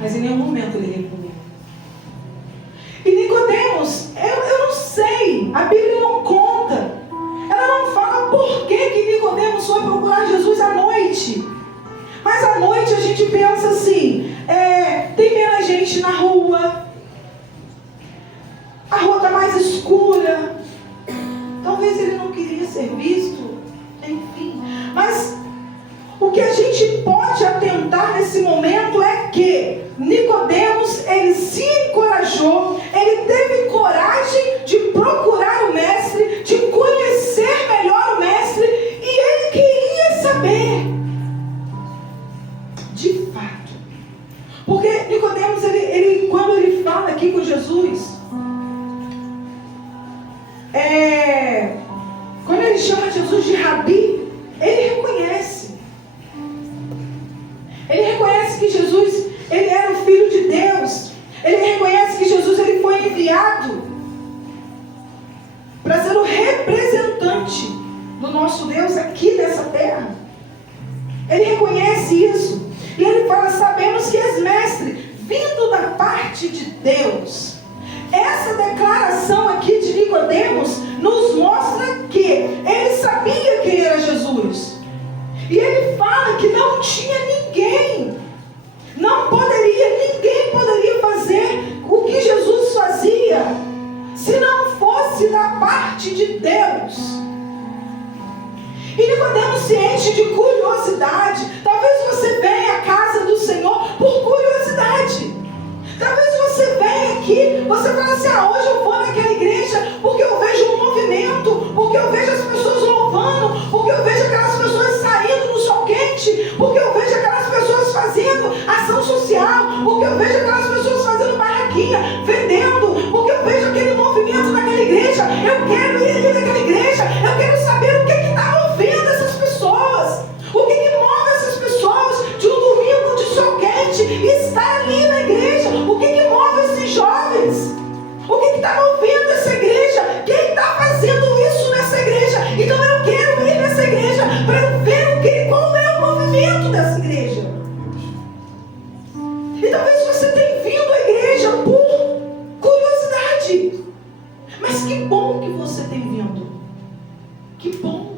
Mas em nenhum momento ele recuou. E Nicodemos, eu não sei, a Bíblia não conta. Ela não fala por que Nicodemos foi procurar Jesus à noite. Mas à noite a gente pensa assim, tem menos gente na rua, a rua está mais escura, talvez ele não queria ser visto, enfim. Mas o que a gente pode atentar nesse momento é que Nicodemos, ele se encorajou, ele teve coragem de procurar o mestre, de conhecer melhor o mestre, e ele queria saber, de fato. Porque Nicodemos, ele quando ele fala aqui com Jesus, quando ele chama Jesus de Rabi, ele reconhece. Ele reconhece que Jesus, ele era o Filho de Deus. Ele reconhece que Jesus, ele foi enviado para ser o representante do nosso Deus aqui nessa terra. Ele reconhece isso. E ele fala: sabemos que és mestre, vindo da parte de Deus. Essa declaração aqui de Nicodemos nos mostra que ele sabia quem era Jesus. E ele fala que não tinha ninguém, ninguém poderia fazer o que Jesus fazia se não fosse da parte de Deus. Deus. E Nicodemos se enche de curiosidade. Talvez você venha à casa do Senhor por curiosidade. Talvez você venha aqui, você fala assim, hoje eu vou naquela igreja porque eu vejo um movimento, porque eu vejo as pessoas louvando, porque eu vejo aquelas pessoas saindo no sol quente, porque eu vejo aquelas pessoas fazendo ação social, porque eu vejo aquelas pessoas fazendo barraquinha, vendendo, porque eu vejo aquele movimento naquela igreja. Eu quero ir ali naquela igreja, eu quero saber o que está movendo essas pessoas, o que move essas pessoas de um domingo de sol quente e estar ali na igreja. O que move esses jovens? O que está movendo essa igreja? Quem está fazendo isso nessa igreja? Então eu quero ir nessa igreja para eu ver qual é o movimento dessa igreja. E talvez você tenha vindo à igreja por curiosidade. Mas que bom que você tem vindo. Que bom.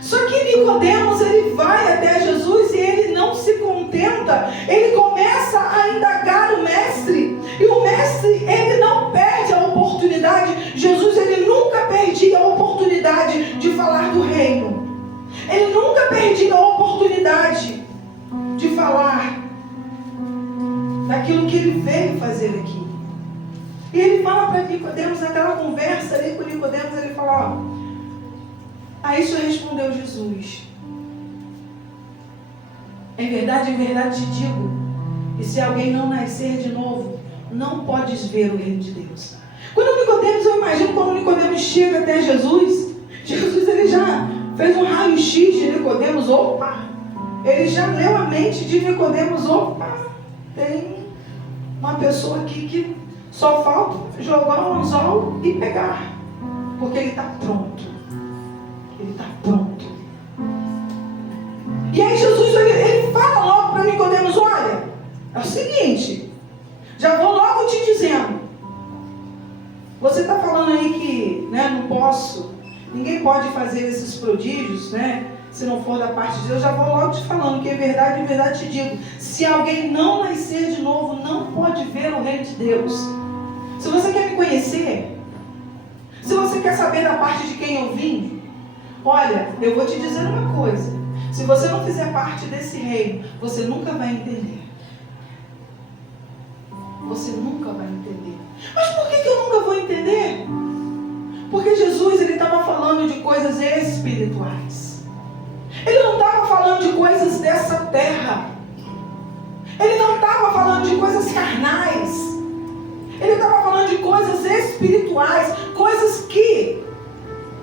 Só que Nicodemos, ele vai até Jesus e ele não se contenta. Ele começa a indagar o mestre. E o mestre, ele não perde a oportunidade. Jesus, ele nunca perdia a oportunidade de falar do reino. Ele nunca perdia a oportunidade de falar daquilo que ele veio fazer aqui. E ele fala para Nicodemos, naquela conversa ali com Nicodemos, ele fala, a isso respondeu Jesus: em verdade te digo, que se alguém não nascer de novo, não podes ver o reino de Deus. Quando Nicodemos, eu imagino quando Nicodemos chega até Jesus, ele já fez um raio-x de Nicodemos, ele já leu a mente de Nicodemos, tem uma pessoa aqui que só falta jogar um anzol e pegar, porque ele está pronto. Ele está pronto. E aí Jesus, ele fala logo para Nicodemos, olha, é o seguinte, já vou logo te dizendo, você está falando aí que, não posso, ninguém pode fazer esses prodígios, se não for da parte de Deus. Já vou logo te falando que em verdade te digo, se alguém não nascer de novo, não pode ver o reino de Deus. Se você quer me conhecer, se você quer saber da parte de quem eu vim, olha, eu vou te dizer uma coisa, se você não fizer parte desse reino, você nunca vai entender. Você nunca vai entender. Mas por que eu nunca vou entender? Porque Jesus, ele estava falando de coisas espirituais. Ele não estava falando de coisas dessa terra. Ele não estava falando de coisas carnais. Ele estava falando de coisas espirituais, coisas que,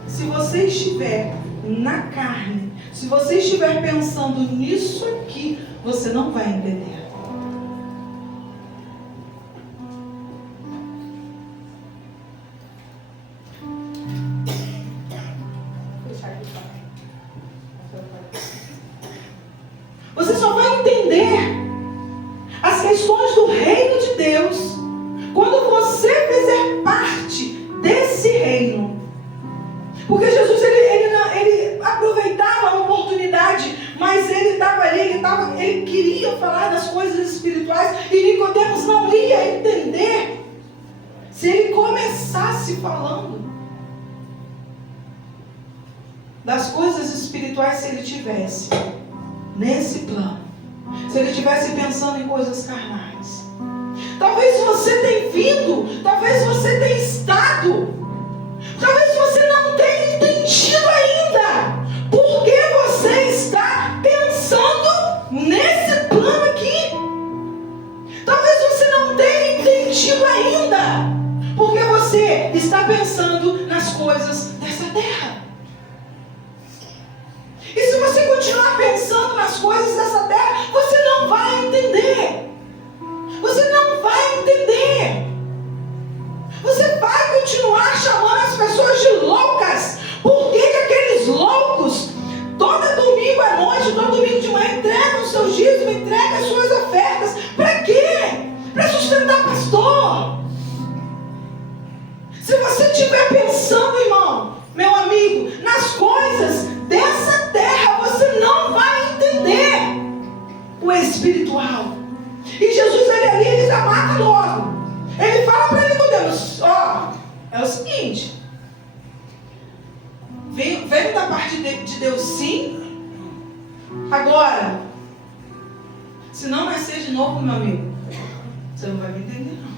se você estiver na carne, se você estiver pensando nisso aqui, você não vai entender. Você só vai entender as questões do reino de Deus quando você fizer parte desse reino. Porque Jesus, ele aproveitava a oportunidade, mas ele estava ali, ele queria falar das coisas espirituais, e Nicodemos não ia entender se ele começasse falando das coisas espirituais, se ele tivesse nesse plano, se ele estivesse pensando em coisas carnais. Talvez você tenha vindo, talvez você tenha estado, talvez você não tenha entendido ainda por que você está pensando nesse plano aqui. Talvez você não tenha entendido ainda porque você está pensando nas coisas dessa terra. E se você continuar pensando nas coisas dessa terra, você não vai entender. Você não vai entender. Você vai continuar chamando as pessoas de loucas. Por que aqueles loucos, todo domingo à noite, todo domingo de manhã, entregam os seus dízimos, entregam as suas ofertas? Para quê? Para sustentar pastor. Se você estiver pensando, irmão, meu amigo, nas coisas dessa terra, você não vai entender o espiritual. E Jesus, ele já mata logo. Ele fala para Nicodemos, é é o seguinte: veio da parte de Deus, sim. Agora, se não nascer de novo, meu amigo, você não vai me entender, não.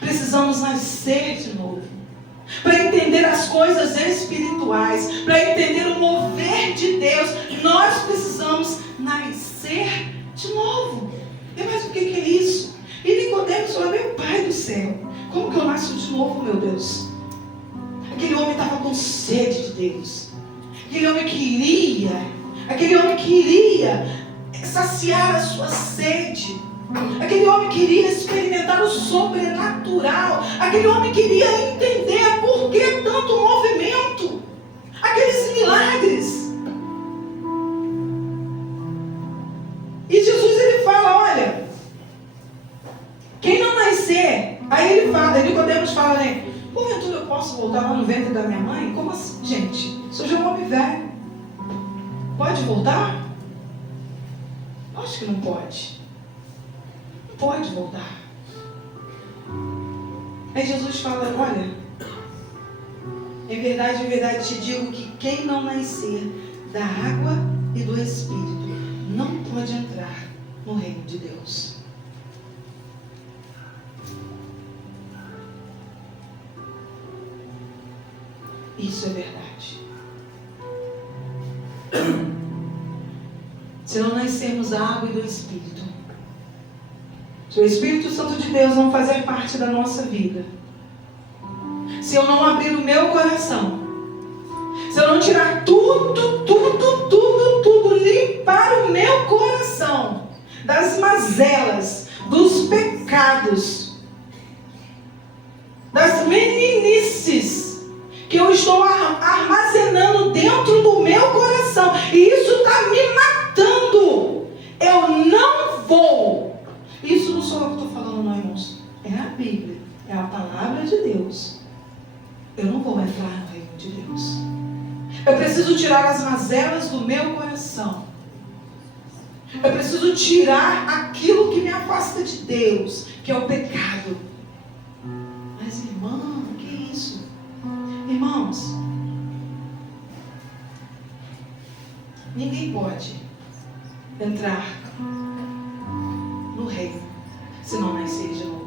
Precisamos nascer de novo, para entender as coisas espirituais, para entender o mover de Deus. Nós precisamos nascer de novo. E mas o que é isso? E Nicodemos falou: meu Pai do céu, como que eu nasço de novo, meu Deus? Aquele homem estava com sede de Deus. Aquele homem queria saciar a sua sede. Aquele homem queria experimentar o sobrenatural. Aquele homem queria entender por que tanto movimento, aqueles milagres. E Jesus, ele fala: olha, quem não nascer, aí ele fala, Nicodemos fala, né? Porventura eu posso voltar lá no ventre da minha mãe? Como assim, gente? Sou já um homem velho. Pode voltar? Acho que não pode. Não pode voltar. Aí Jesus fala: olha, em verdade te digo que quem não nascer da água e do Espírito não pode entrar no reino de Deus. Isso é verdade. Se não nascermos da água e do Espírito, se o Espírito Santo de Deus não fazer parte da nossa vida, se eu não abrir o meu coração, se eu não tirar tudo, limpar o meu coração das mazelas, dos pecados, das meninices que eu estou armazenando dentro do meu coração, e isso está me matando, eu não vou. Isso não sou eu que estou falando, não, irmãos. É a Bíblia, é a palavra de Deus. Eu não vou entrar no reino de Deus. Eu preciso tirar as mazelas do meu coração. Eu preciso tirar aquilo que me afasta de Deus, que é o pecado. Mas, irmão, o que é isso? Irmãos, ninguém pode entrar no reino se não nascer de novo.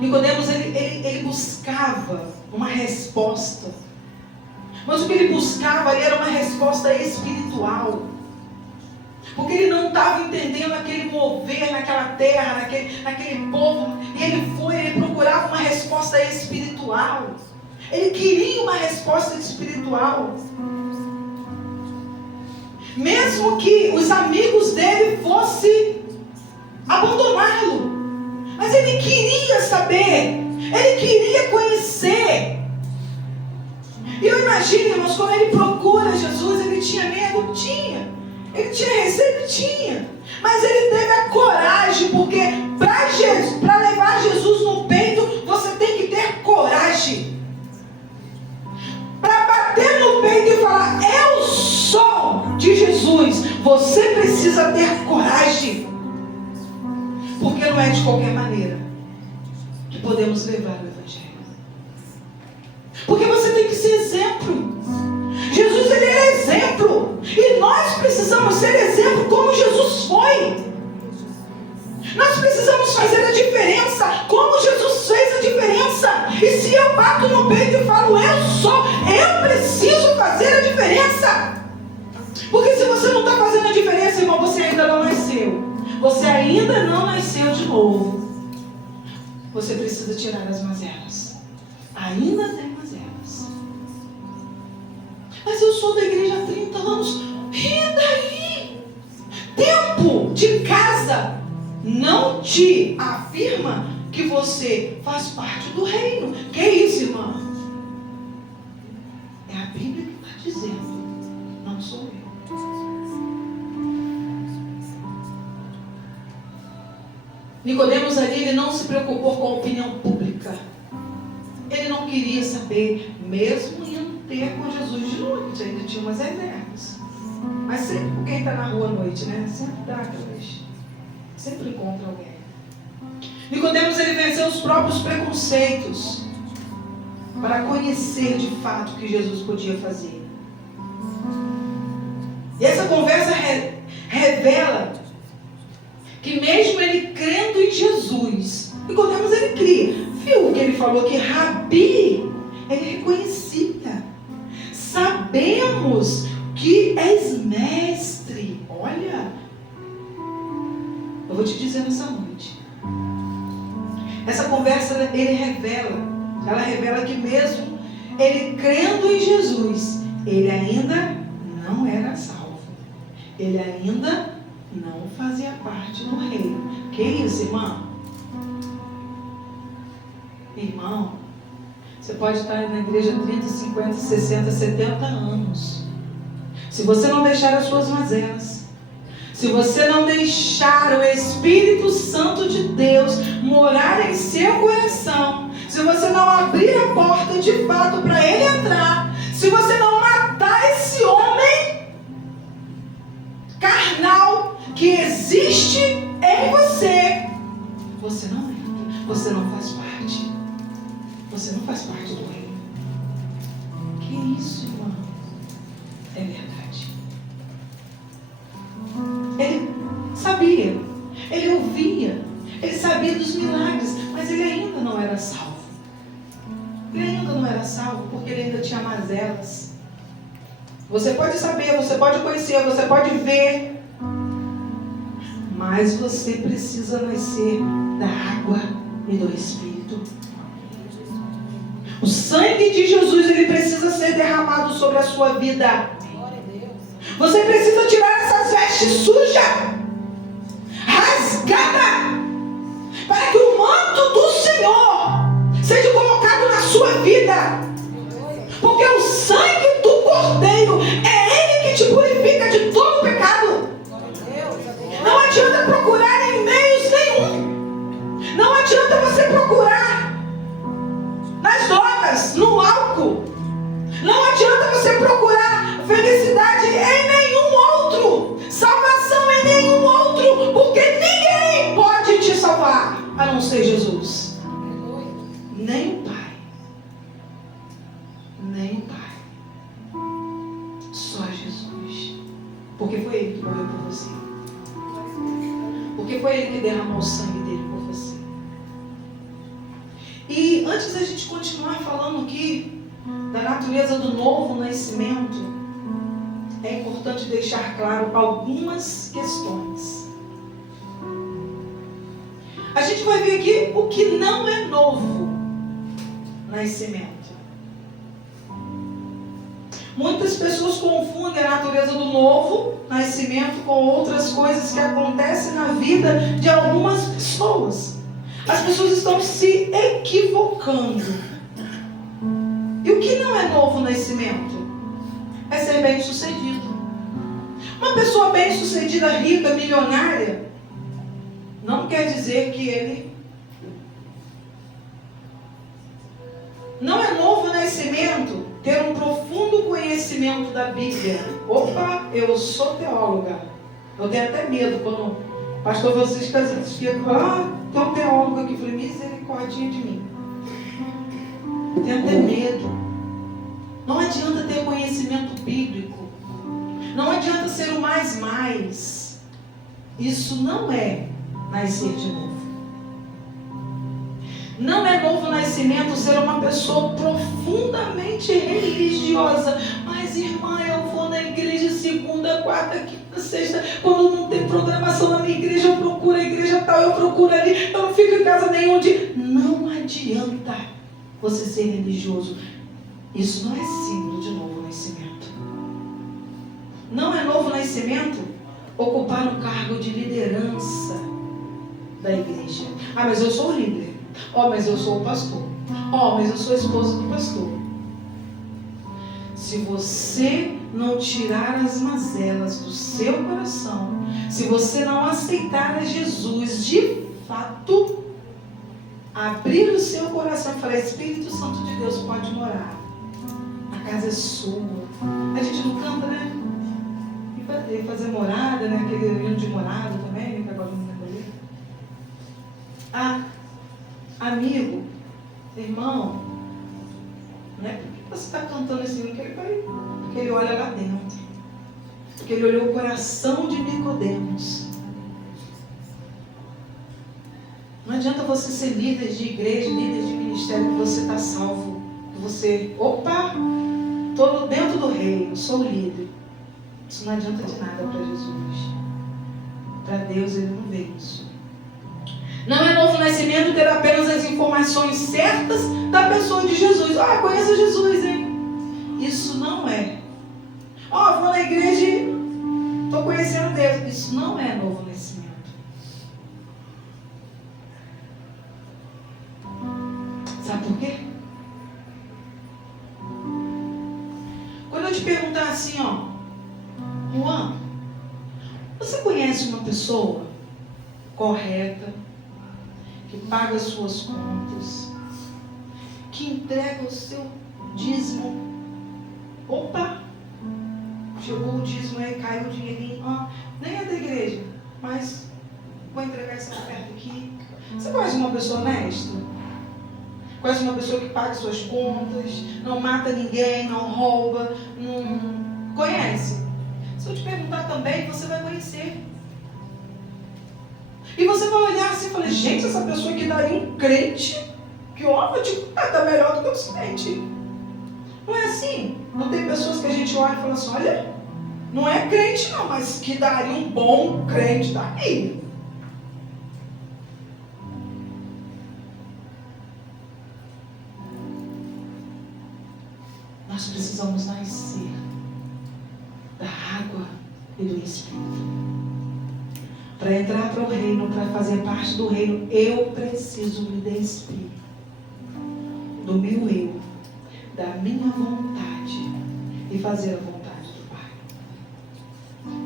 Nicodemos, ele buscava uma resposta, mas o que ele buscava ali era uma resposta espiritual, porque ele não estava entendendo aquele mover naquela terra, naquele povo, e ele procurava uma resposta espiritual. Ele queria uma resposta espiritual, mesmo que os amigos dele fossem abandoná-lo, mas ele queria saber, ele queria conhecer. E eu imagino, irmãos, quando ele procura Jesus, ele tinha medo? Tinha. Ele tinha receio? Tinha. Mas ele teve a coragem, porque para levar Jesus no peito, você tem que ter coragem. Para bater no peito e falar: eu sou de Jesus, você precisa ter coragem. Porque não é de qualquer maneira que podemos levar o Evangelho. Porque você tem que ser exemplo. Jesus, ele é exemplo. E nós precisamos ser exemplo como Jesus foi. Nós precisamos fazer a diferença como Jesus fez a diferença. E se eu bato no peito e falo: eu preciso fazer a diferença. Porque se você não está fazendo a diferença, irmão, você ainda não nasceu. Você ainda não nasceu de novo. Você precisa tirar as mazelas. Ainda tem mazelas. Mas eu sou da igreja há 30 anos. E daí? Tempo de casa não te afirma que você faz parte do reino. Que é isso, irmã? É a Bíblia que está dizendo. Não sou eu. Nicodemos ali, ele não se preocupou com a opinião pública. Ele não queria saber, mesmo indo ter com Jesus de noite. Ainda tinha umas reservas. Mas sempre, quem está na rua à noite, né? Sempre dá aquelas. Sempre encontra alguém. Nicodemos, ele venceu os próprios preconceitos para conhecer de fato o que Jesus podia fazer. E essa conversa revela que mesmo ele crendo em Jesus, Nicodemos, ele cria. Viu o que ele falou aqui? Rabi, ele reconhecia. Sabemos que és mestre. Olha, eu vou te dizer nessa noite. Essa conversa, ela revela que mesmo ele crendo em Jesus, ele ainda não era salvo. Ele ainda não fazia parte do reino. Que isso, irmão? Irmão, você pode estar na igreja 30, 50, 60, 70 anos. Se você não deixar as suas mazelas, se você não deixar o Espírito Santo de Deus morar em seu coração, se você não abrir a porta de fato para ele entrar, se você não matar esse homem carnal que existe em você, você não entra, você não faz parte. Você não faz parte do reino. Que isso, irmão? É verdade. Ele sabia, ele ouvia, ele sabia dos milagres, mas ele ainda não era salvo. Ele ainda não era salvo porque ele ainda tinha mazelas. Você pode saber, você pode conhecer, você pode ver, mas você precisa nascer da água e do Espírito. O sangue de Jesus, ele precisa ser derramado sobre a sua vida. Você precisa tirar essas vestes sujas, rasgada, para que o manto do Senhor seja colocado na sua vida. Porque o sangue do Cordeiro é ele que te purifica de todo pecado. Não adianta procurar em meios nenhum. Não adianta você procurar nas drogas, no álcool. Não adianta você procurar felicidade em nenhum outro, salvação em nenhum outro, porque ninguém pode te salvar a não ser Jesus. Nem o Pai. Nem o Pai. Só Jesus. Porque foi Ele que morreu por você. Porque foi Ele que derramou o sangue dele por você. E antes da gente continuar falando aqui da natureza do novo nascimento, é importante deixar claro algumas questões. A gente vai ver aqui o que não é novo nascimento. Muitas pessoas confundem a natureza do novo nascimento com outras coisas que acontecem na vida de algumas pessoas. As pessoas estão se equivocando. E o que não é novo nascimento? É ser bem-sucedido. Uma pessoa bem-sucedida, rica, milionária, não quer dizer que ele... Não é novo nascimento ter um profundo conhecimento da Bíblia. Opa, eu sou teóloga. Eu tenho até medo quando o pastor Francisco chega, tem um teólogo aqui. Eu falei, misericórdia de mim. Eu tenho até medo. Não adianta ter conhecimento bíblico. Não adianta ser o mais. Isso não é nascer de novo. Não é novo nascimento ser uma pessoa profundamente religiosa. Mas, irmã, eu vou na igreja segunda, quarta, quinta, sexta. Quando não tem programação na minha igreja, eu procuro a igreja tal, eu procuro ali. Eu não fico em casa nenhum dia. Não adianta você ser religioso. Isso não é símbolo de novo nascimento. Não é novo nascimento ocupar um cargo de liderança da igreja. Ah, mas eu sou o líder. Mas eu sou o pastor. Mas eu sou a esposa do pastor. Se você não tirar as mazelas do seu coração, se você não aceitar a Jesus de fato, abrir o seu coração e falar, Espírito Santo de Deus pode morar. A casa é sua. A gente não canta, né? E fazer morada, né? Aquele hino de morada também, né? Que agora não lembro ali. amigo, irmão, não é porque você está cantando esse hino que ele vai, porque ele olha lá dentro. Porque ele olhou o coração de Nicodemos. Não adianta você ser líder de igreja, líder de ministério, que você está salvo. Que você, opa, estou dentro do reino, sou líder. Isso não adianta de nada para Jesus. Para Deus ele não vê isso. Não é novo nascimento ter apenas as informações certas da pessoa de Jesus. Ah, conheço Jesus, hein? Isso não é. Ó, vou na igreja e estou conhecendo Deus. Isso não é novo nascimento. Sabe por quê? Quando eu te perguntar assim, ó, Juan, você conhece uma pessoa correta, que paga as suas contas, que entrega o seu dízimo? Opa! Chegou o dízimo aí, caiu o dinheirinho. Ah, nem é da igreja, mas vou entregar essa oferta aqui. Você conhece uma pessoa honesta? Conhece uma pessoa que paga suas contas, não mata ninguém, não rouba, não... Conhece? Se eu te perguntar também, você vai conhecer. E você vai olhar assim e falar, gente, essa pessoa aqui daria um crente, que ó, vou te tá melhor do que os crentes. Não é assim? Não tem pessoas que a gente olha e fala assim, olha, não é crente não, mas que daria um bom crente daria. Nós precisamos nascer da água e do Espírito. Para entrar para o reino, para fazer parte do reino, eu preciso me despir do meu eu, da minha vontade e fazer a vontade do Pai.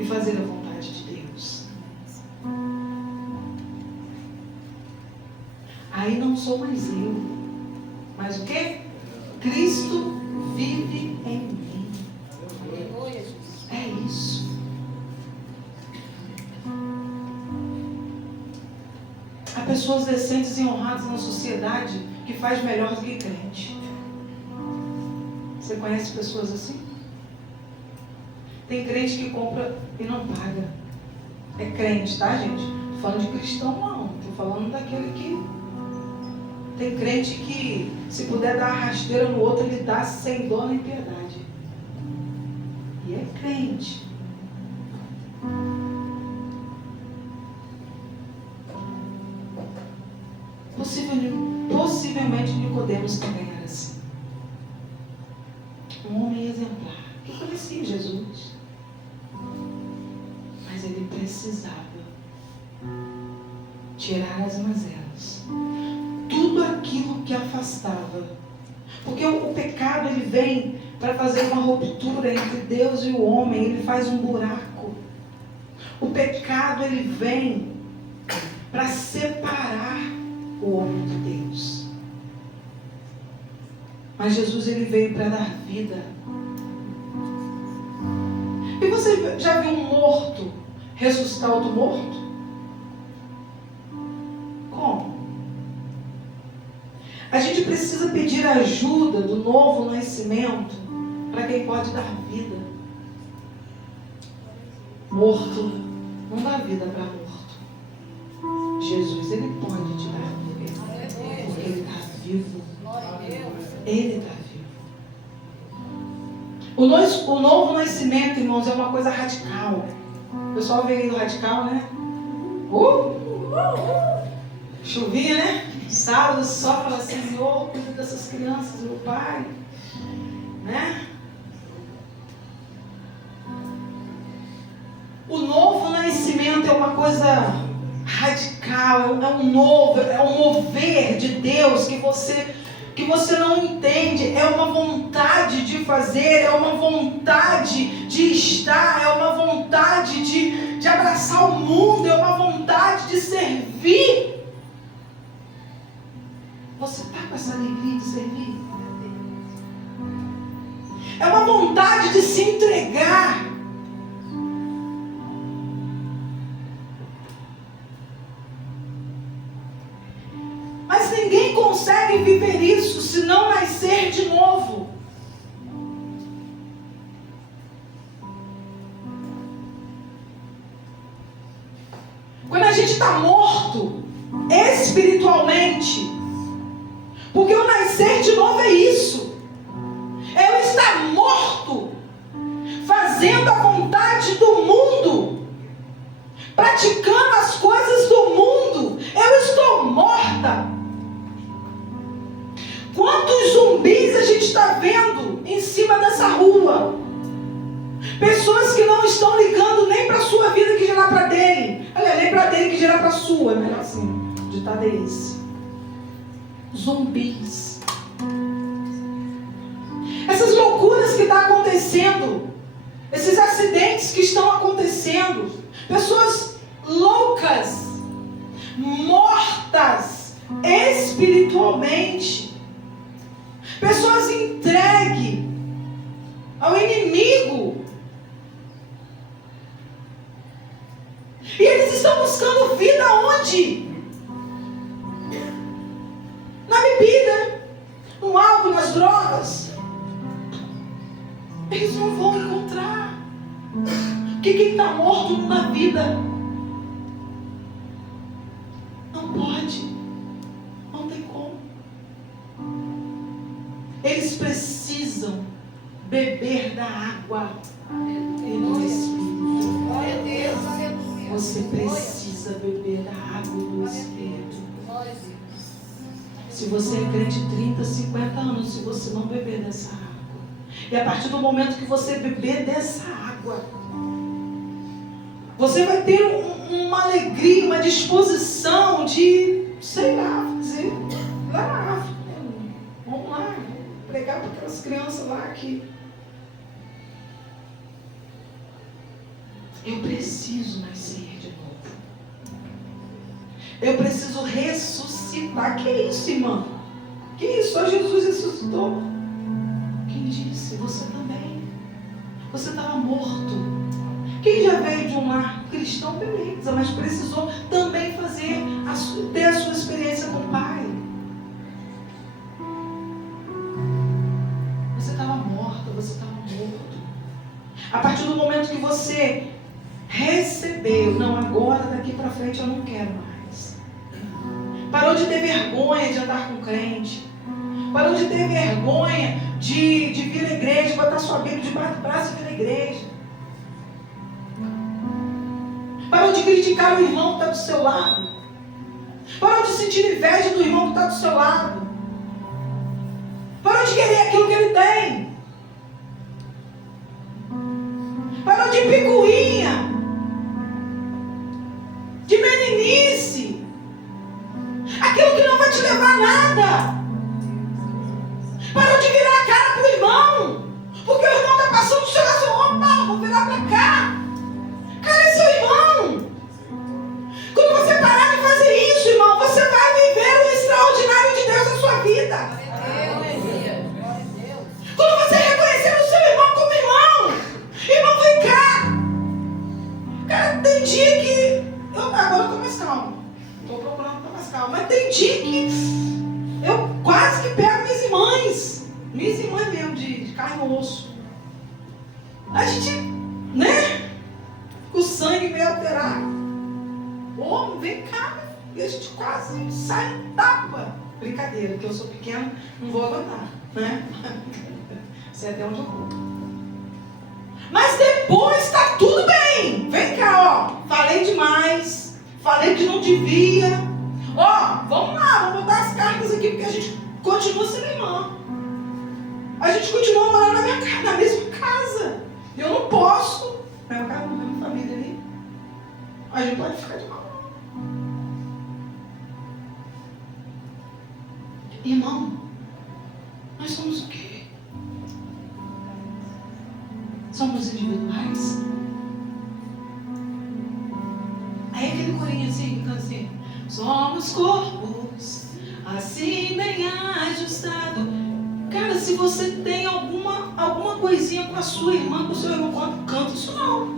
E fazer a vontade de Deus. Aí não sou mais eu, mas o quê? Cristo vive em mim. É isso. Há pessoas decentes e honradas na sociedade que faz melhor do que crente. Você conhece pessoas assim? Tem crente que compra e não paga. É crente, tá, gente? Não tô falando de cristão, não. Tô falando daquele que... Tem crente que, se puder dar a rasteira no outro, ele dá sem dó nem piedade. E é crente. Possivelmente Nicodemos também era assim. Um homem exemplar, que conhecia Jesus. Mas ele precisava tirar as mazelas. Tudo aquilo que afastava. Porque o pecado, ele vem para fazer uma ruptura entre Deus e o homem. Ele faz um buraco. O pecado, ele vem para separar o homem de Deus. Mas Jesus, ele veio para dar vida. E você já viu um morto ressuscitar outro morto? Como? A gente precisa pedir ajuda do novo nascimento para quem pode dar vida. Morto não dá vida para morto. Jesus, ele pode te dar vida, porque ele está vivo. Ele está vivo. O novo nascimento, irmãos, é uma coisa radical. O pessoal veio aí do radical, né? Chuvinha, né? Sábado só fala, Senhor, cuida dessas crianças, meu Pai. Né? O novo nascimento é uma coisa radical, é um novo, é um mover de Deus que você não entende, é uma vontade de fazer, é uma vontade de estar, é uma vontade de abraçar o mundo, é uma vontade de servir. Você está com essa alegria de servir? É uma vontade de se entregar. Mas Mas ninguém consegue viver isso se não nascer de novo. Quando a gente está morto espiritualmente, porque o nascer de novo é isso, é eu estar morto, fazendo a vontade do mundo, praticando as coisas do mundo, eu estou morta. Quantos zumbis a gente está vendo em cima dessa rua? Pessoas que não estão ligando nem para a sua vida que gerar para dele. Olha, nem para dele que gerar para a sua. É melhor assim, o ditado é esse. Zumbis. Essas loucuras que estão acontecendo, esses acidentes que estão acontecendo, pessoas loucas, mortas espiritualmente, pessoas entregues ao inimigo. E eles estão buscando vida onde? Na bebida, no álcool, nas drogas. Eles não vão encontrar. Porque quem está morto não dá vida. Não pode. Não tem como. Eles precisam beber da água e do Espírito. Glória a Deus. Você precisa beber da água e do Espírito. Se você é crente 30, 50 anos, se você não beber dessa água, e a partir do momento que você beber dessa água, você vai ter uma alegria, uma disposição de, sei lá, fazer lá na África. Vamos lá, pregar para aquelas crianças lá que... Eu preciso nascer de novo. Eu preciso ressuscitar. Que isso, irmã? Que isso? Só Jesus ressuscitou. Quem disse? Você também. Você estava morto. Quem já veio de um lar cristão, beleza, mas precisou também ter a sua experiência com o Pai. Você estava morta, você estava morto. A partir do momento que você recebeu, não, agora daqui para frente eu não quero mais. Parou de ter vergonha de andar com crente. Parou de ter vergonha de vir à igreja, botar sua Bíblia debaixo do braço e vir à igreja. Parou de criticar o irmão que está do seu lado. Parou de sentir inveja do irmão que está do seu lado. Parou de querer aquilo que ele tem. Parou de picuinha, de meninice, aquilo que não vai te levar a nada. Parou de virar a cara pro irmão, porque o irmão está passando do seu lado, opa, vou virar para cá. Cadê seu irmão? Quando você parar de fazer isso, irmão, você vai viver o extraordinário de Deus na sua vida. Quando você reconhecer o seu irmão como irmão, irmão, vem cá. Cara, tem dia que... agora eu estou mais calmo. Estou procurando estar mais calmo. Mas tem dia que eu quase que pego minhas irmãs. Minhas irmãs mesmo, de carne e osso. A gente, né? Com o sangue meio alterado. Ô, vem cá. E a gente quase sai em tapa. Brincadeira, porque eu sou pequeno, não vou aguentar, né? Sei até onde eu vou. Mas depois está tudo bem. Vem cá, ó. Falei demais. Falei que não devia. Ó, vamos lá, vamos botar as cartas aqui, porque a gente continua sendo irmã. A gente continua morando na minha casa, na mesma casa. Eu não posso. Na minha casa, na minha família ali. A gente pode ficar de mal. Irmão, nós somos o quê? Somos individuais? Aí aquele corinho assim, canta assim: somos corpos, assim bem ajustado. Cara, se você tem alguma coisinha com a sua irmã, com o seu irmão, canta isso não.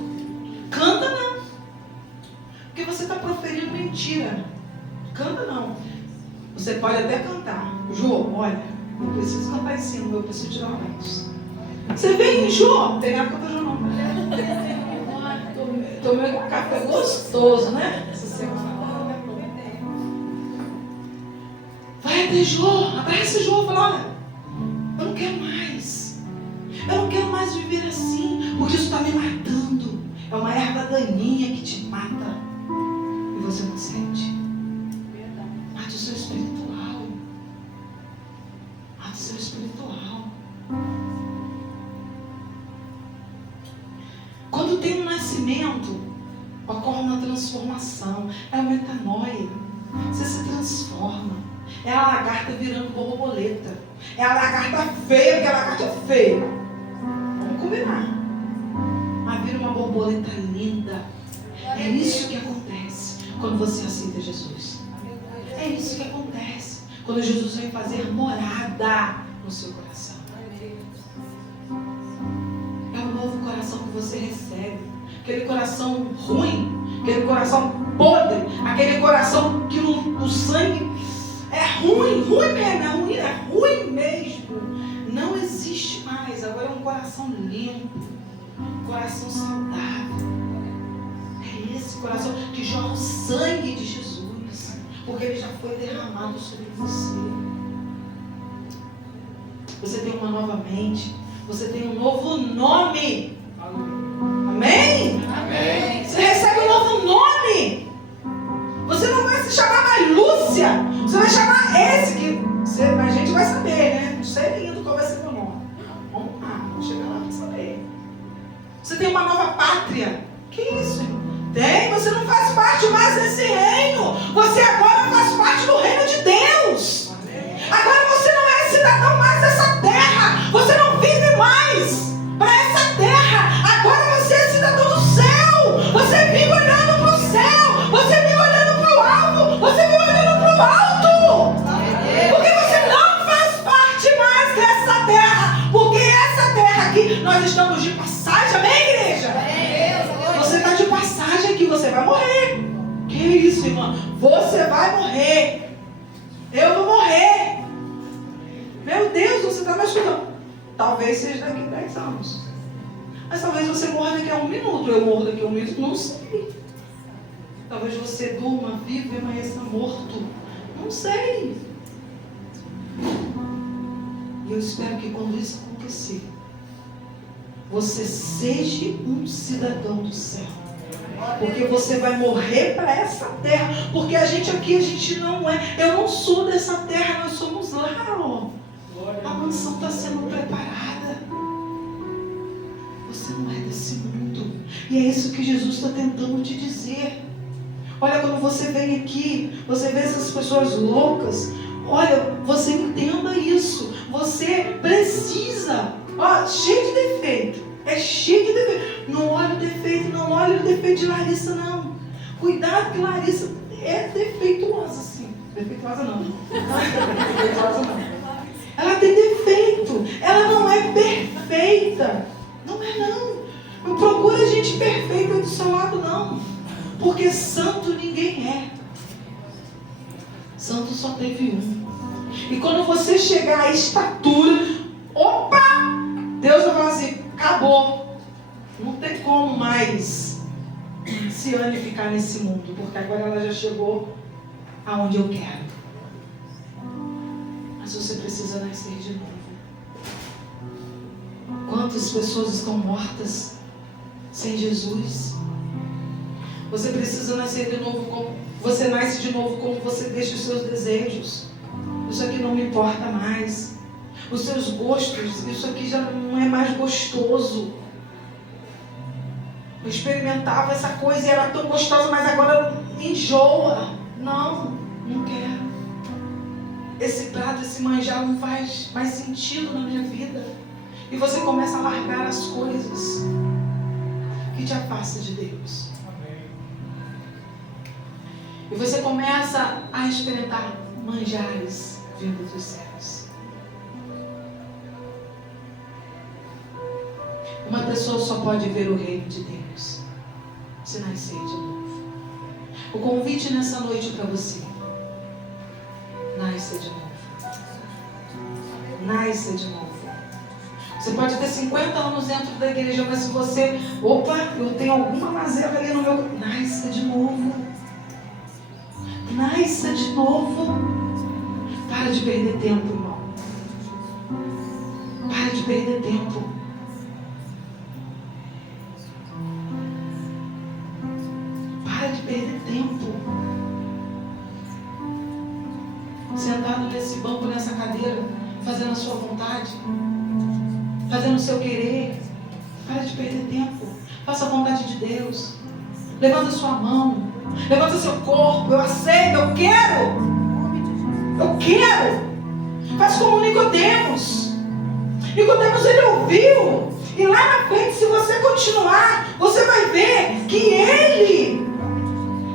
Canta não. Porque você está proferindo mentira. Canta não. Você pode até cantar. Jô, olha, eu preciso cantar em cima, eu preciso tirar o lenço. Você vem, Jô, não tem nada contra Jô não. Tomei um café gostoso, né? Essa semana. Vai até Jô, abraça Jô, fala, olha, eu não quero mais. Eu não quero mais viver assim, porque isso está me matando. É uma erva daninha que te mata. E você não sente. Mate o seu espiritual. Mate o seu espiritual. Quando tem um nascimento, ocorre uma transformação. É uma metanoia. Você se transforma. É a lagarta virando borboleta. É a lagarta feia, porque a lagarta é feia. Vamos combinar. Mas vira uma borboleta linda. É isso que acontece quando você aceita Jesus. É isso que acontece quando Jesus vem fazer morada no seu coração. É um novo coração que você recebe. Aquele coração ruim, aquele coração podre, aquele coração que o sangue é ruim mesmo, é ruim mesmo. Não existe mais. Agora é um coração limpo, um coração saudável. É esse coração que joga o sangue de Jesus, porque ele já foi derramado sobre você. Você tem uma nova mente, você tem um novo nome. Amém? Amém. Você recebe um novo nome. Você não vai se chamar mais Lúcia. Você vai chamar esse que a gente vai saber, né? Não sei ainda qual vai ser meu nome. Vamos lá, vamos chegar lá para saber. Você tem uma nova pátria. Que isso, irmão? Tem, você não faz parte mais desse reino. Você agora faz parte do reino de Deus. Agora você não é cidadão mais dessa terra. Você não vive mais para essa terra. Agora você é cidadão do céu. Você vive olhando para o céu. Você vive olhando para o alto. Você vive olhando para o alto. Porque você não faz parte mais dessa terra. Porque essa terra aqui, nós estamos de passagem. Amém, igreja? Você está de passagem aqui, você vai morrer. Que isso, irmã? Você vai morrer. Eu vou morrer. Meu Deus, você está me ajudando. Talvez seja daqui a 10 anos. Mas talvez você morra daqui a 1 minuto. Eu morro daqui a 1 minuto, não sei. Talvez você durma vivo e amanheça morto. Não sei. E eu espero que quando isso acontecer, você seja um cidadão do céu. Porque você vai morrer para essa terra. Porque a gente aqui, a gente não é. Eu não sou dessa terra, nós somos lá, ó. A mansão está sendo preparada. Você não é desse mundo. E é isso que Jesus está tentando te dizer. Olha, quando você vem aqui, você vê essas pessoas loucas. Olha, você entenda isso. Você precisa. Ó, cheio de defeito. É cheio de defeito. Não olha o defeito, não olha o defeito de Larissa, não. Cuidado que Larissa é defeituosa, sim. Defeituosa não. Defeituosa não. Ela tem defeito. Ela não é perfeita. Não é, não. Não procura gente perfeita do seu lado, não. Porque santo ninguém é. Santo só teve um. E quando você chegar à estatura, opa! Deus vai falar assim, acabou. Não tem como mais Ciane ficar nesse mundo. Porque agora ela já chegou aonde eu quero. Mas você precisa nascer de novo. Quantas pessoas estão mortas sem Jesus? Você precisa nascer de novo como você nasce de novo, como você deixa os seus desejos. Isso aqui não me importa mais. Os seus gostos, isso aqui já não é mais gostoso. Eu experimentava essa coisa e era tão gostosa, mas agora enjoa. Não quero. Esse prato, esse manjar não faz mais sentido na minha vida. E você começa a largar as coisas que te afastam de Deus. E você começa a experimentar manjares vindos dos céus. Uma pessoa só pode ver o reino de Deus se nascer de novo. O convite nessa noite para você: nasce nasça de novo. Nasça de novo. Você pode ter 50 anos dentro da igreja, mas se você... Opa, eu tenho alguma mazela ali no meu... Nasça de novo. Nasça de novo. Para de perder tempo, irmão. Para de perder tempo. Para de perder tempo. Sentado nesse banco, nessa cadeira, fazendo a sua vontade, fazendo o seu querer. Para de perder tempo. Faça a vontade de Deus. Levanta sua mão. Levanta seu corpo. Eu aceito, eu quero. Eu quero. Faz como Nicodemos. Nicodemos, ele ouviu. E lá na frente, se você continuar, você vai ver que ele,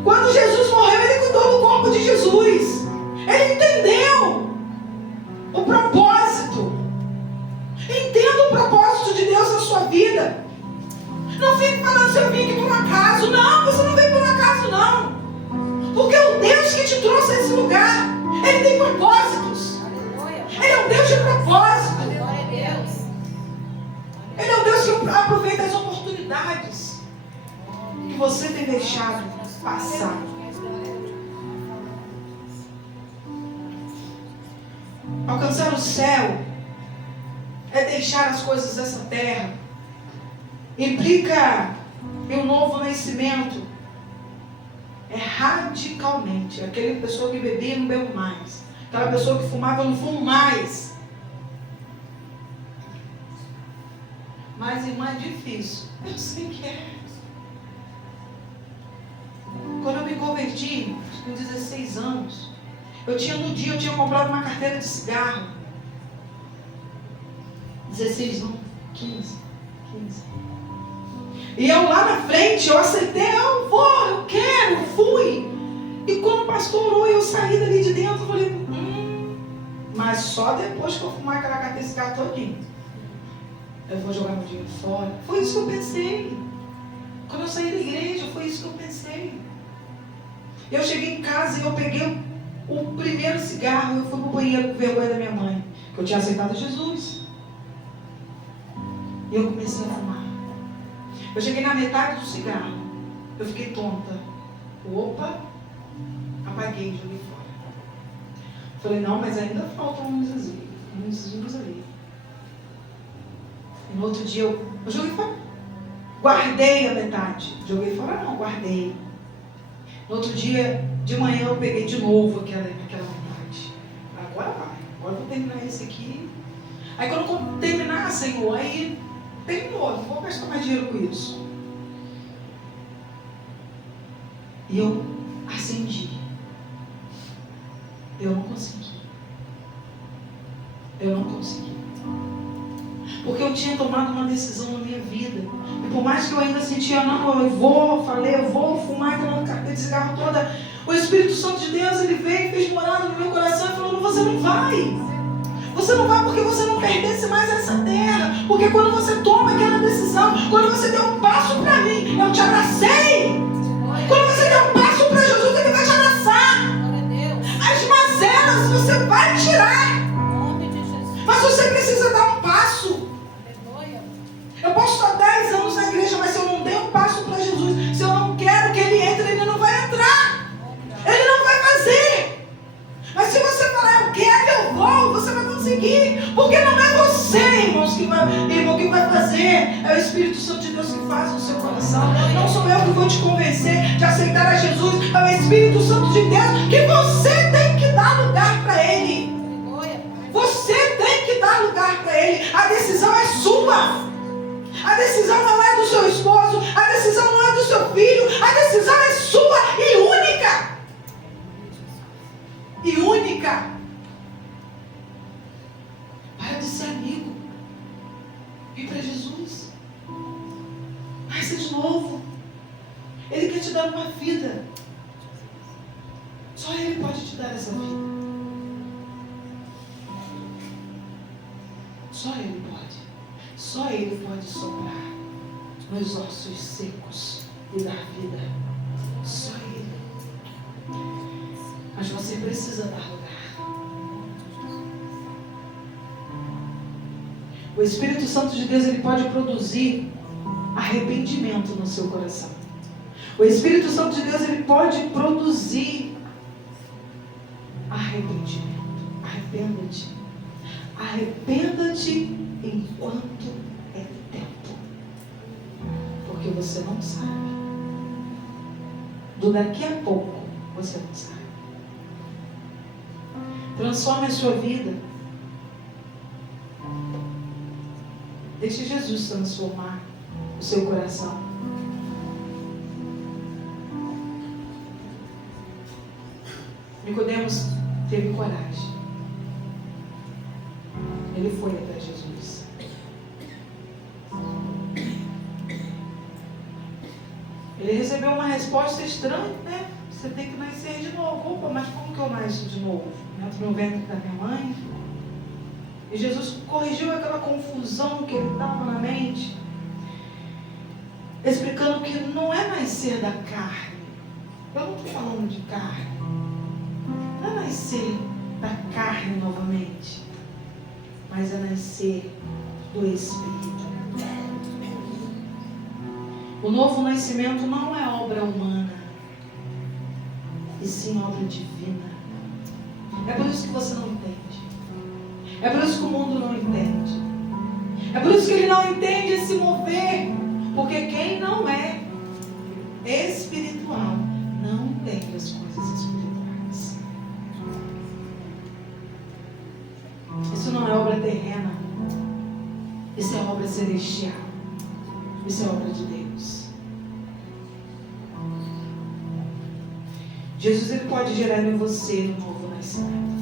quando Jesus morreu, ele cuidou do corpo de Jesus. Ele entendeu o propósito. Entenda o propósito de Deus na sua vida. Não fique falando se eu vim aqui por um acaso. Não, você não veio por um acaso, não. Porque o Deus que te trouxe a esse lugar, Ele tem propósitos. Ele é um Deus de propósito. Ele é um Deus que aproveita as oportunidades que você tem deixado passar. Alcançar o céu é deixar as coisas dessa terra. Implica em um novo nascimento. É radicalmente. Aquela pessoa que bebia, não bebe mais. Aquela pessoa que fumava, não fumo mais. Mas, irmã, é difícil. Eu sei que é. Quando eu me converti, com 16 anos, no dia eu tinha comprado uma carteira de cigarro. 16, não, 15. E eu lá na frente, eu aceitei, eu vou, eu quero, eu fui. E quando o pastor orou, eu saí dali de dentro, eu falei, mas só depois que eu fumar aquela carteira de cigarro todinho. Eu vou jogar meu dinheiro fora. Foi isso que eu pensei. Quando eu saí da igreja, foi isso que eu pensei. Eu cheguei em casa e eu peguei o primeiro cigarro, eu fui pro banheiro com vergonha da minha mãe, que eu tinha aceitado Jesus. E eu comecei a fumar. Eu cheguei na metade do cigarro. Eu fiquei tonta. Opa, apaguei e joguei fora. Falei, não, mas ainda faltam uns ali. E no outro dia eu joguei fora. Guardei a metade. Joguei fora não, guardei. No outro dia, de manhã, eu peguei de novo aquela metade. Agora vai. Agora eu vou terminar esse aqui. Aí quando eu terminar, Senhor, aí terminou. Não vou gastar mais dinheiro com isso. E eu acendi. Eu não consegui. Porque eu tinha tomado uma decisão na minha vida. E por mais que eu ainda sentia, não, eu vou fumar aquela carteira de cigarro toda. O Espírito Santo de Deus, ele veio e fez morada no meu coração e falou, você não vai. Você não vai porque você não pertence mais a essa terra. Porque quando você toma aquela decisão, quando você deu um passo para mim, eu te abracei. Quando você deu um passo para Jesus, ele vai te abraçar. As mazelas você vai tirar. Mas você precisa dar um passo. Eu posso estar 10 anos na igreja, mas se eu não der um passo para Jesus, se eu não quero que ele entre, ele não vai entrar. Ele não vai fazer. Mas se você falar, eu quero, eu vou, você vai conseguir. Porque não é você, irmãos, que vai fazer. É o Espírito Santo de Deus que faz no seu coração. Não sou eu que vou te convencer de aceitar a Jesus. É o Espírito Santo de Deus que você tem que dar lugar para ele. Você tem que dar lugar para ele. A decisão é sua. A decisão não é do seu esposo. A decisão não é do seu filho. A decisão é sua e única. E única. Para de ser amigo. Vem para Jesus. Nasce de novo. Ele quer te dar uma vida. Só ele pode te dar essa vida. Só ele pode. Só ele pode soprar nos ossos secos e dar vida. Só ele. Mas você precisa dar lugar. O Espírito Santo de Deus, ele pode produzir arrependimento no seu coração. O Espírito Santo de Deus, ele pode produzir arrependimento. Arrependa-te. Arrependa-te enquanto é tempo. Porque você não sabe. Do daqui a pouco, você não sabe. Transforme a sua vida. Deixe Jesus transformar o seu coração. Nicodemos teve coragem. Ele foi até Jesus. Ele recebeu uma resposta estranha, né? Você tem que nascer de novo. Opa, mas como que eu nasço de novo? Dentro do ventre da minha mãe? E Jesus corrigiu aquela confusão que ele estava na mente, explicando que não é nascer da carne. Eu não estou falando de carne. Não é nascer da carne novamente, mas é nascer do Espírito. O novo nascimento não é obra humana, e sim obra divina. É por isso que você não entende. É por isso que o mundo não entende. É por isso que ele não entende esse mover. Porque quem não é espiritual não entende as coisas espirituais. Isso não é obra terrena. Isso é obra celestial. Isso é obra de Deus. Jesus, ele pode gerar em você um novo nascimento.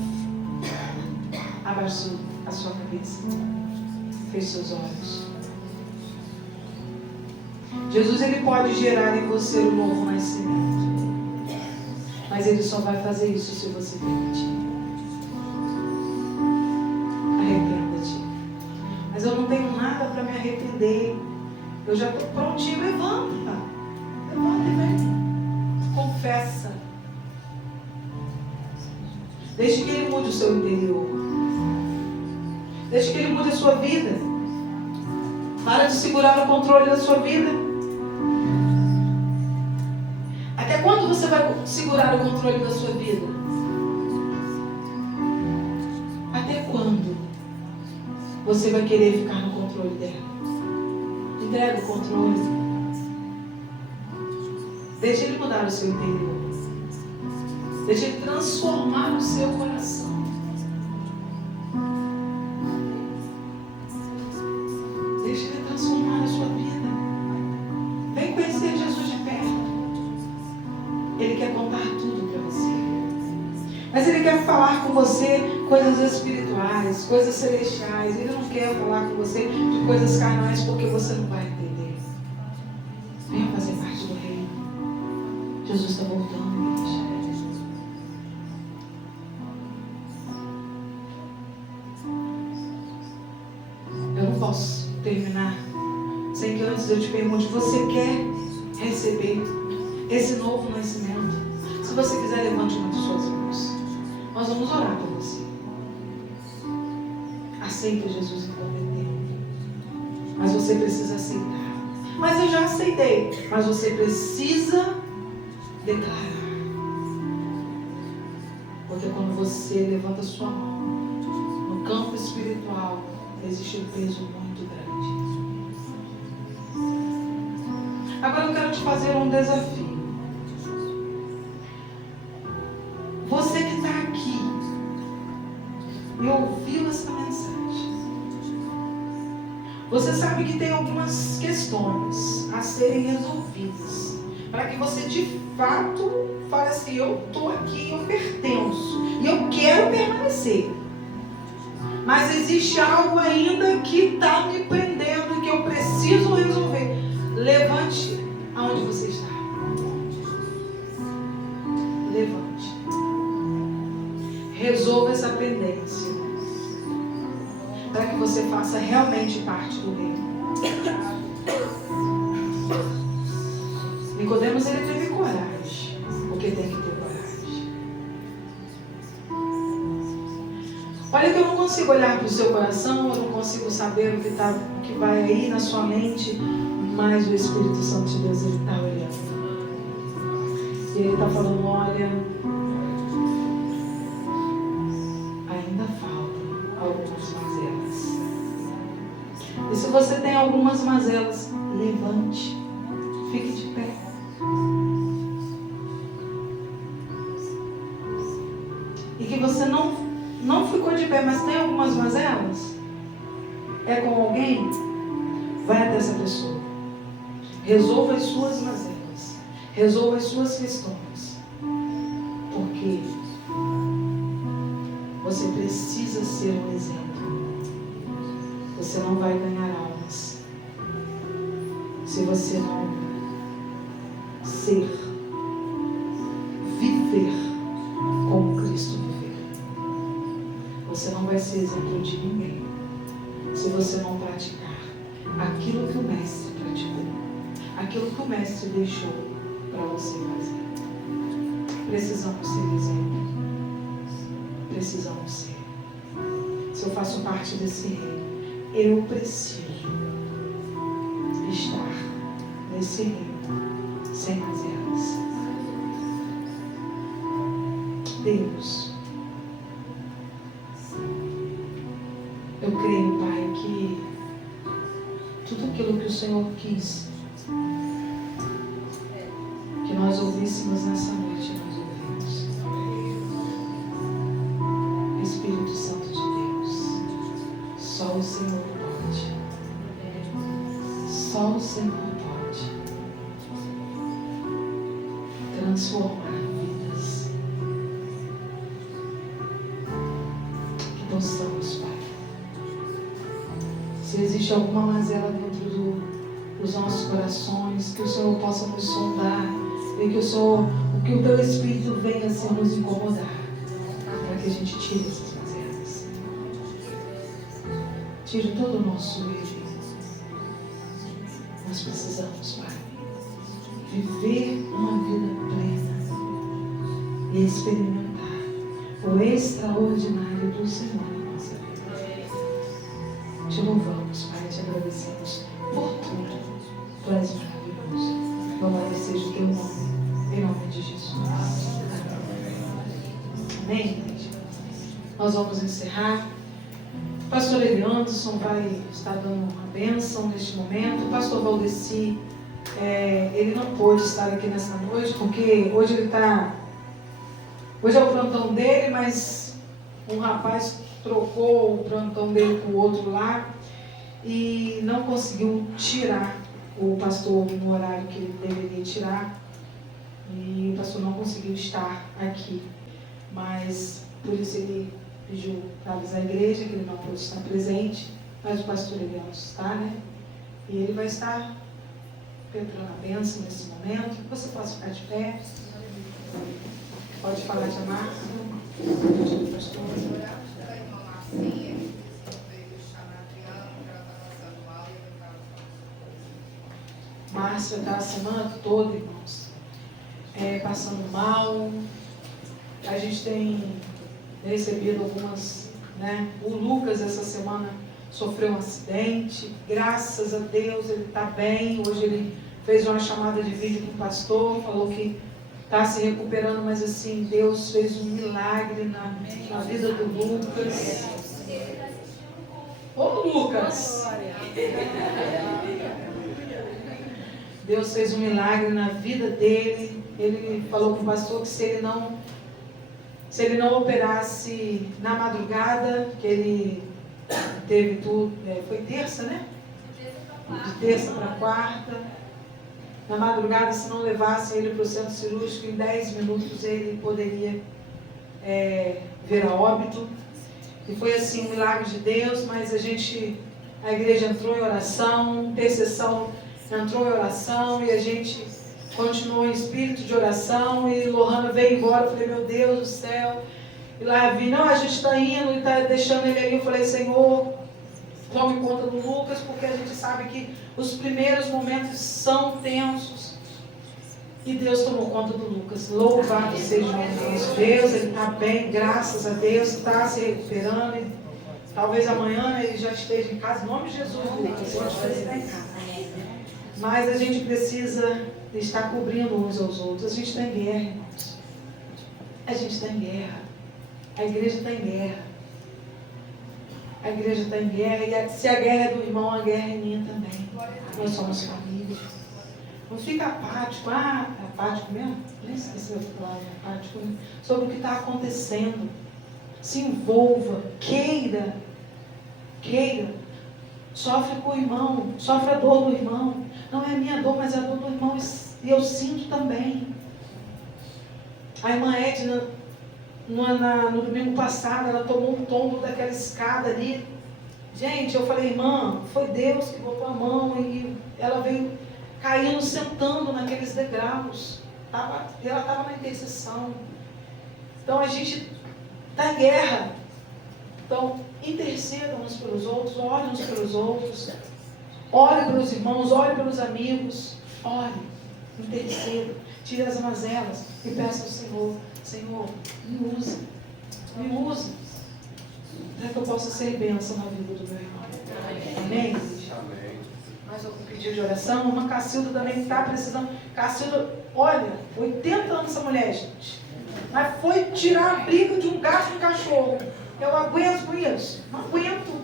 Abaixe a sua cabeça. Feche seus olhos. Jesus, ele pode gerar em você um novo nascimento. Mas ele só vai fazer isso se você permitir. Arrependa-te. Mas eu não tenho nada para me arrepender. Eu já estou prontinho. Levanta. Levanta e vem. Confessa. Deixe que ele mude o seu interior. Deixe que ele mude a sua vida. Para de segurar o controle da sua vida. Até quando você vai segurar o controle da sua vida? Até quando você vai querer ficar no controle dela? Entrega o controle. Deixe ele mudar o seu interior. Deixe ele transformar o seu coração. Deixe ele transformar a sua vida. Vem conhecer Jesus de perto. Ele quer contar tudo para você. Mas ele quer falar com você coisas espirituais, coisas celestiais. Ele não quer falar com você de coisas carnais, porque você não vai entender. Venha fazer parte do reino. Jesus está voltando, igreja. Eu não posso terminar sem que antes eu te pergunte: você quer receber esse novo nascimento? Se você quiser, levante uma de suas mãos. Nós vamos orar por você. Aceita Jesus enquanto é tempo. Mas você precisa aceitar. Mas eu já aceitei. Mas você precisa declarar. Porque quando você levanta sua mão, no campo espiritual, existe um peso muito grande. Agora eu quero te fazer um desafio. Você que está aqui e ouviu essa mensagem, você sabe que tem algumas questões a serem resolvidas, para que você de fato fale assim: eu estou aqui, eu pertenço e eu quero permanecer. Mas existe algo ainda que está me prendendo e que eu preciso resolver. Levante aonde você está. Levante. Resolva essa pendência, para que você faça realmente parte do reino. Nicodemos, ele teve coragem, porque tem que ter coragem. Olha que eu não consigo olhar para o seu coração, eu não consigo saber o que vai aí na sua mente, mas o Espírito Santo de Deus, ele está olhando. E ele está falando, olha, ainda faltam algumas mazelas. E se você tem algumas mazelas, levante, fique de pé. E que você não ficou de pé, mas tem algumas mazelas, é com alguém, vai até essa pessoa. Resolva as suas mazelas, resolva as suas questões, porque você precisa ser um exemplo. Você não vai ganhar almas se você não viver como Cristo viveu. Você não vai ser exemplo de ninguém se você não praticar aquilo que o Mestre praticou, aquilo que o Mestre deixou para você fazer. Precisamos ser exemplo. Precisamos ser. Se eu faço parte desse reino, eu preciso estar nesse reino sem mazelas. Deus, eu creio, Pai, que tudo aquilo que o Senhor quis que nós ouvíssemos nessa noite, nós ouvimos. Espírito Santo de Deus, só o Senhor pode. Só o Senhor pode transformar vidas. Que possamos, Pai. Se existe alguma mazela dentro dos nossos corações, que o Senhor possa nos sondar e que o Teu Espírito venha, Senhor, nos incomodar, para que a gente tire essas mazelas. Tire todo o nosso erro. Nós precisamos, Pai, viver uma vida plena e experimentar o extraordinário do Senhor na nossa vida. Te louvamos, Pai, te agradecemos por tudo. Tu és maravilhoso. Louvado seja o Teu nome, em nome de Jesus. Amém, igreja? Nós vamos encerrar. O pastor Eli Anderson vai estar dando uma bênção neste momento. O pastor Valdeci, ele não pôde estar aqui nessa noite, porque hoje hoje é o plantão dele, mas um rapaz trocou o plantão dele com o outro lá e não conseguiu tirar o pastor no horário que ele deveria tirar. E o pastor não conseguiu estar aqui. Mas por isso ele pediu para avisar a igreja que ele não pôde estar presente, mas o pastor Eliel está, né? E ele vai estar penetrando a bênção nesse momento. Você pode ficar de pé. Pode falar de Márcia. Pastor. Márcia está a semana toda, irmãos, passando mal. A gente tem recebido algumas, né? O Lucas essa semana sofreu um acidente, graças a Deus ele está bem. Hoje ele fez uma chamada de vídeo com o pastor, falou que está se recuperando, mas assim, Deus fez um milagre na vida do Lucas. Ô Lucas! Deus fez um milagre na vida dele. Ele falou com o pastor que se ele não operasse na madrugada, que ele teve tudo, foi terça, né? De terça para quarta. Na madrugada, se não levasse ele para o centro cirúrgico, em 10 minutos ele poderia vir a óbito. E foi assim um milagre de Deus, mas a igreja entrou em oração, intercessão entrou em oração e a gente continuou em espírito de oração. E Lohana veio embora, eu falei, meu Deus do céu. E lá vi, não, a gente está indo e está deixando ele aí. Eu falei, Senhor, tome conta do Lucas, porque a gente sabe que os primeiros momentos são tensos. E Deus tomou conta do Lucas. Louvado seja o nome de Deus. Deus, ele está bem, graças a Deus, está se recuperando. Talvez amanhã ele já esteja em casa. Em nome de Jesus, Lucas, pode estar em casa. Mas a gente precisa estar cobrindo uns aos outros. A gente está em guerra, irmãos. A gente está em guerra. A igreja está em guerra. A igreja está em guerra. E se a guerra é do irmão, a guerra é minha também. Nós somos família. Não fica apático. Apático mesmo? Nem esqueci a palavra apático. Sobre o que está acontecendo. Se envolva. Queira. Sofre com o irmão. Sofre a dor do irmão. Não é a minha dor, mas é a dor do irmão. E eu sinto também. A irmã Edna, no domingo passado, ela tomou um tombo daquela escada ali. Gente, eu falei, irmã, foi Deus que botou a mão e ela veio caindo, sentando naqueles degraus. Ela estava na intercessão. Então a gente está em guerra. Então, intercedam uns pelos outros, orem uns pelos outros. Ore pelos irmãos, ore pelos amigos. Ore, interceda. Tire as mazelas e peça ao Senhor: Senhor, me usa. Para que eu possa ser bênção na vida do meu irmão. Amém? Amém. Mais algum pedido de oração? Uma Cacilda também está precisando. Cacilda, olha, 80 anos essa mulher, gente. Mas foi tirar a briga de um gato e um cachorro. Eu aguento com isso. Não aguento.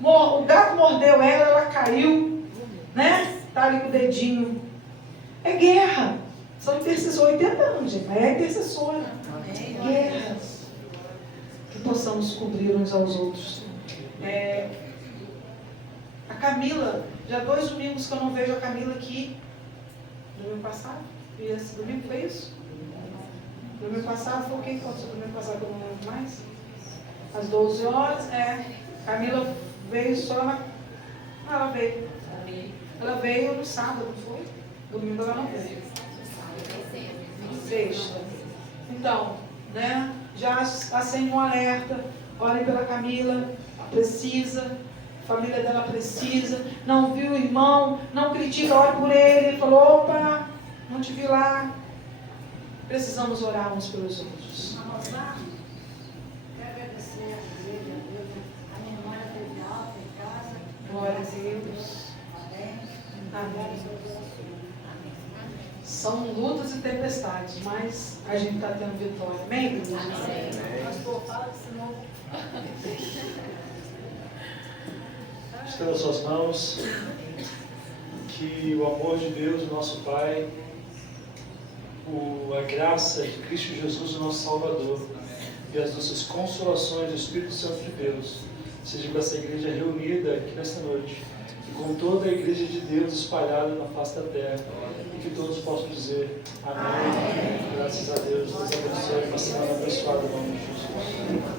O gato mordeu ela caiu, né? Está ali com o dedinho. É guerra. São intercessores, 80 anos, gente, mas é intercessora. Guerras. Que possamos cobrir uns aos outros. A Camila, já 2 domingos que eu não vejo a Camila aqui. Domingo passado? E esse domingo foi isso? Domingo passado foi o que aconteceu domingo passado que eu não lembro mais? Às 12 horas, Camila veio só na... Ela veio. Ela veio no sábado, não foi? Domingo ela não veio. Sexta. Então, né? Já acende um alerta. Orem pela Camila. Precisa. A família dela precisa. Não viu o irmão. Não critica, ore por ele. Falou, opa, não te vi lá. Precisamos orar uns pelos outros. Vamos lá? Quero agradecer a igreja, a Deus. A minha irmã teve alta em casa. Glória a Deus. Amém. São lutas e tempestades, mas a gente está tendo vitória. Amém? Pastor, fala desse novo. Estenda suas mãos. Que o amor de Deus, o nosso Pai, a graça de Cristo Jesus, o nosso Salvador, e as nossas consolações do Espírito Santo de Deus, seja com essa igreja reunida aqui nesta noite, e com toda a igreja de Deus espalhada na face da terra, e que todos possam dizer amém. Graças a Deus. Deus abençoe. Uma semana abençoada em nome de Jesus.